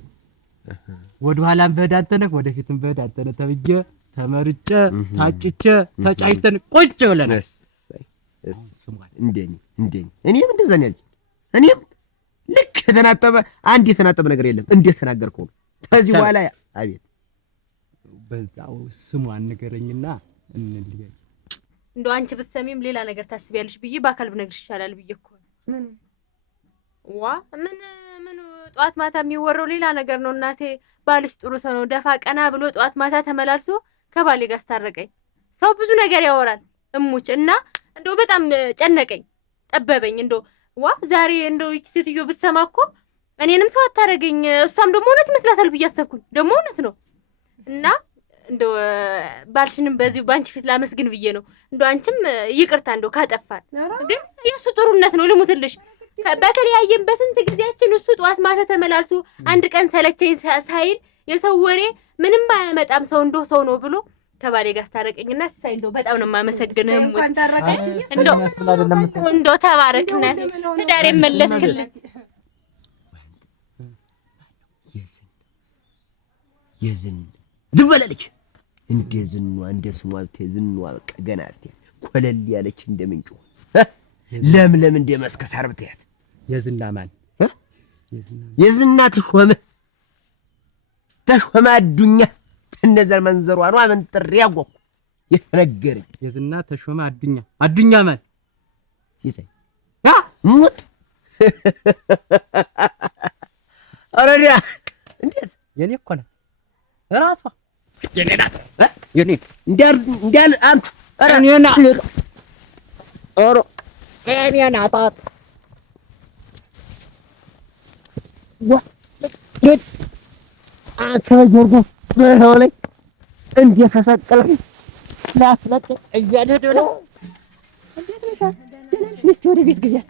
ወደ ኋላም በህድ አንተ ነህ፣ ወደፊትም በህድ አንተ ነህ ተብዬ ተመርጬ ታጭቼ ተጫጭተን ቁጭ ብለናል። እንደኔ እኔም እንደዛ ነው ያልኩት። እኔም ልክ የተናጠበ አንድ የተናጠበ ነገር የለም። እንዴት ተናገርከው? ከዚህ በኋላ አቤት በዛው ስሟን ንገረኝና እንልየኝ። እንደው አንቺ ብትሰሚም ሌላ ነገር ታስቢያለሽ ብዬ በአካል ብነግርሽ ይሻላል ብዬ እኮ ነው። ምን ጧት ማታ የሚወራው ሌላ ነገር ነው እናቴ። ባልሽ ጥሩ ሰው ነው፣ ደፋ ቀና ብሎ ጧት ማታ ተመላልሶ ከባሌ ጋር አስታረቀኝ። ሰው ብዙ ነገር ያወራል እሙች እና እንደው በጣም ጨነቀኝ፣ ጠበበኝ። እንደው ዛሬ እንደው እቺ ሴትዮ ብትሰማ እኮ እኔንም ሰው አታረገኝ፣ እሷም ደግሞ እውነት ይመስላታል ብዬ አሰብኩኝ። ደግሞ እውነት ነው እና እንደው ባልሽንም በዚሁ ባንቺ ፊት ላመስግን ብዬ ነው። እንደው አንቺም ይቅርታ እንደው ካጠፋን፣ ግን የሱ ጥሩነት ነው ልሙትልሽ። በተለያየን በስንት ጊዜያችን እሱ ጧት ማታ ተመላልሶ አንድ ቀን ሰለቸኝ ሳይል የሰው ወሬ ምንም አያመጣም ሰው እንደው ሰው ነው ብሎ ከባሌ ጋር አስታረቀኝና ሲሳይ እንደው በጣም ነው የማመሰግነው። እንደው ተባረክና ትዳሬ መለስክልኝ። የዝን ድበለልሽ እንደ ዝኗ እንደ ስሟ ዝኗ በቃ ገና እስቲ ኮለል ያለች እንደ ምንጩ ለምለም እንደ መስከሳር ብትያት የዝና ማን የዝና ተሾመ አዱኛ ተነዘር መንዘሯ ነው አመን ጥሪ ያጎኩ የተነገረኝ የዝና ተሾመ አዱኛ ማን ሲሳይ ሙት አረዲያ እንዴት የኔ እኮ ነው ራሷ የኔ ናት የኔ እንዲያል አንተ እኔ ናት ኦሮ እኔ ናት አከበርኩ በሆነ እንዴት ተሰቀለ ላስለቀ እያደደ ነው። እንዴት ነሽ? ደህና ነሽ? ወደ ቤት ግቢያ።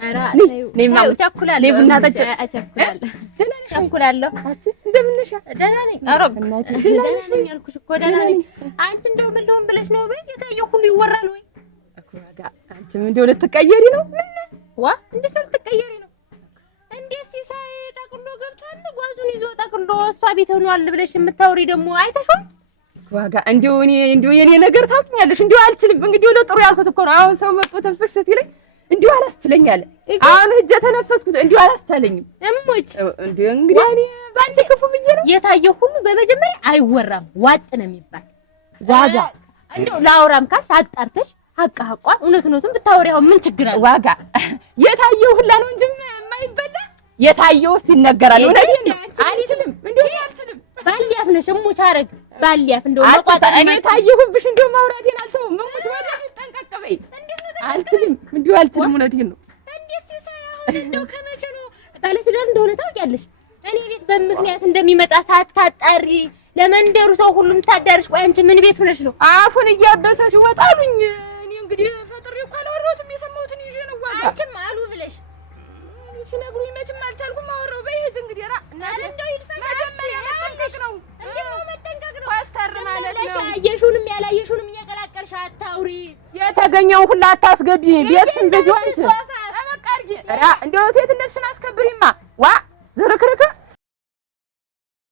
ነይ ማው ቸኩላለሁ። ነይ ቡና ጠጪ። አቸኩላለሁ። ደህና ነሽ? ቸኩላለሁ። አንቺ እንደምን ነሽ? ደህና ነኝ። አሮብ ደህና ነኝ አልኩሽ እኮ ደህና ነኝ። አንቺ እንደው ምን ልሆን ብለሽ ነው? በይ የታየው ሁሉ ይወራል ወይ? አኩራጋ አንቺም እንደው ልትቀየሪ ነው? ምን እንዴት ልትቀየሪ ነው? እንዴት ሲሳይ ጠቅሎ ገብቷል? ጓዙን ይዞ ጠቅሎ እሷ ቤት ሆኗል ብለሽ የምታወሪ ደግሞ አይተሽው? ዋጋ እንደው የኔ ነገር ታውቂኛለሽ። እንደው አልችልም። እንግዲህ ለጥሩ ያልኩት እኮ ነው። አሁን ሰው መጥቶ ተንፍሽ ሲለኝ እንደው አላስችለኝ አለ። አሁን እጄ ተነፈስኩት እንደው አላስቻለኝም። እሞች እንደው እንግዲህ እኔ ባንቺ ክፉ ብዬ ነው። የታየው ሁሉ በመጀመሪያ አይወራም፣ ዋጥ ነው የሚባል። ዋጋ እንደው ላውራም ካልሽ አጣርተሽ ሀቋን እውነቱን ብታወሪው ምን ችግር አለ? ዋጋ የታየው ሁላ ነው እንጂ የማይበላ የታየው ሲነገራል። እውነቴን ነው። አልችልም። እንደው አልችልም። ባልያፍ ነሽ እሙች አረግ ባልያፍ እንደው መቋጣ እኔ ታየሁብሽ እንደው ማውራቴን አልተውም። እሙች ወደ ጠንቀቅ በይ። አልችልም። እንደው አልችልም። እውነቴን ነው። እንዴት ሲሳይ አሁን እንደው ከመቼ ነው ባለትዳር እንደሆነ ታውቂያለሽ? እኔ ቤት በምክንያት እንደሚመጣ ሳታጣሪ ለመንደሩ ሰው ሁሉም ታዳርሽ። ቆይ አንቺ ምን ቤት ሆነሽ ነው? አፉን እያበሰ ሲወጣሉኝ። እኔ እንግዲህ ፈጥሬ እኮ አላወራሁትም፣ የሰማሁትን ይዤ ነው ዋጋ። አንቺም አሉ ብለሽ ሲነግሩኝ መቼም አልቻልኩም። አወራሁ በይሄድ እንግዲህ ራ እንደው ይልፈሻችሁ ያንተሽ ነው እንደው መጠንቀቅ ነው። ፓስተር ማለት ነው። ያየሽውንም ያላየሽውንም እየቀላቀልሽ አታውሪ። የተገኘውን ሁላ አታስገቢ። ቤትሽን ዝጊው አንቺ። በቃ አድርጊ። ራ እንደው ሴትነትሽን አስከብሪማ። ዋ ዝርክርክ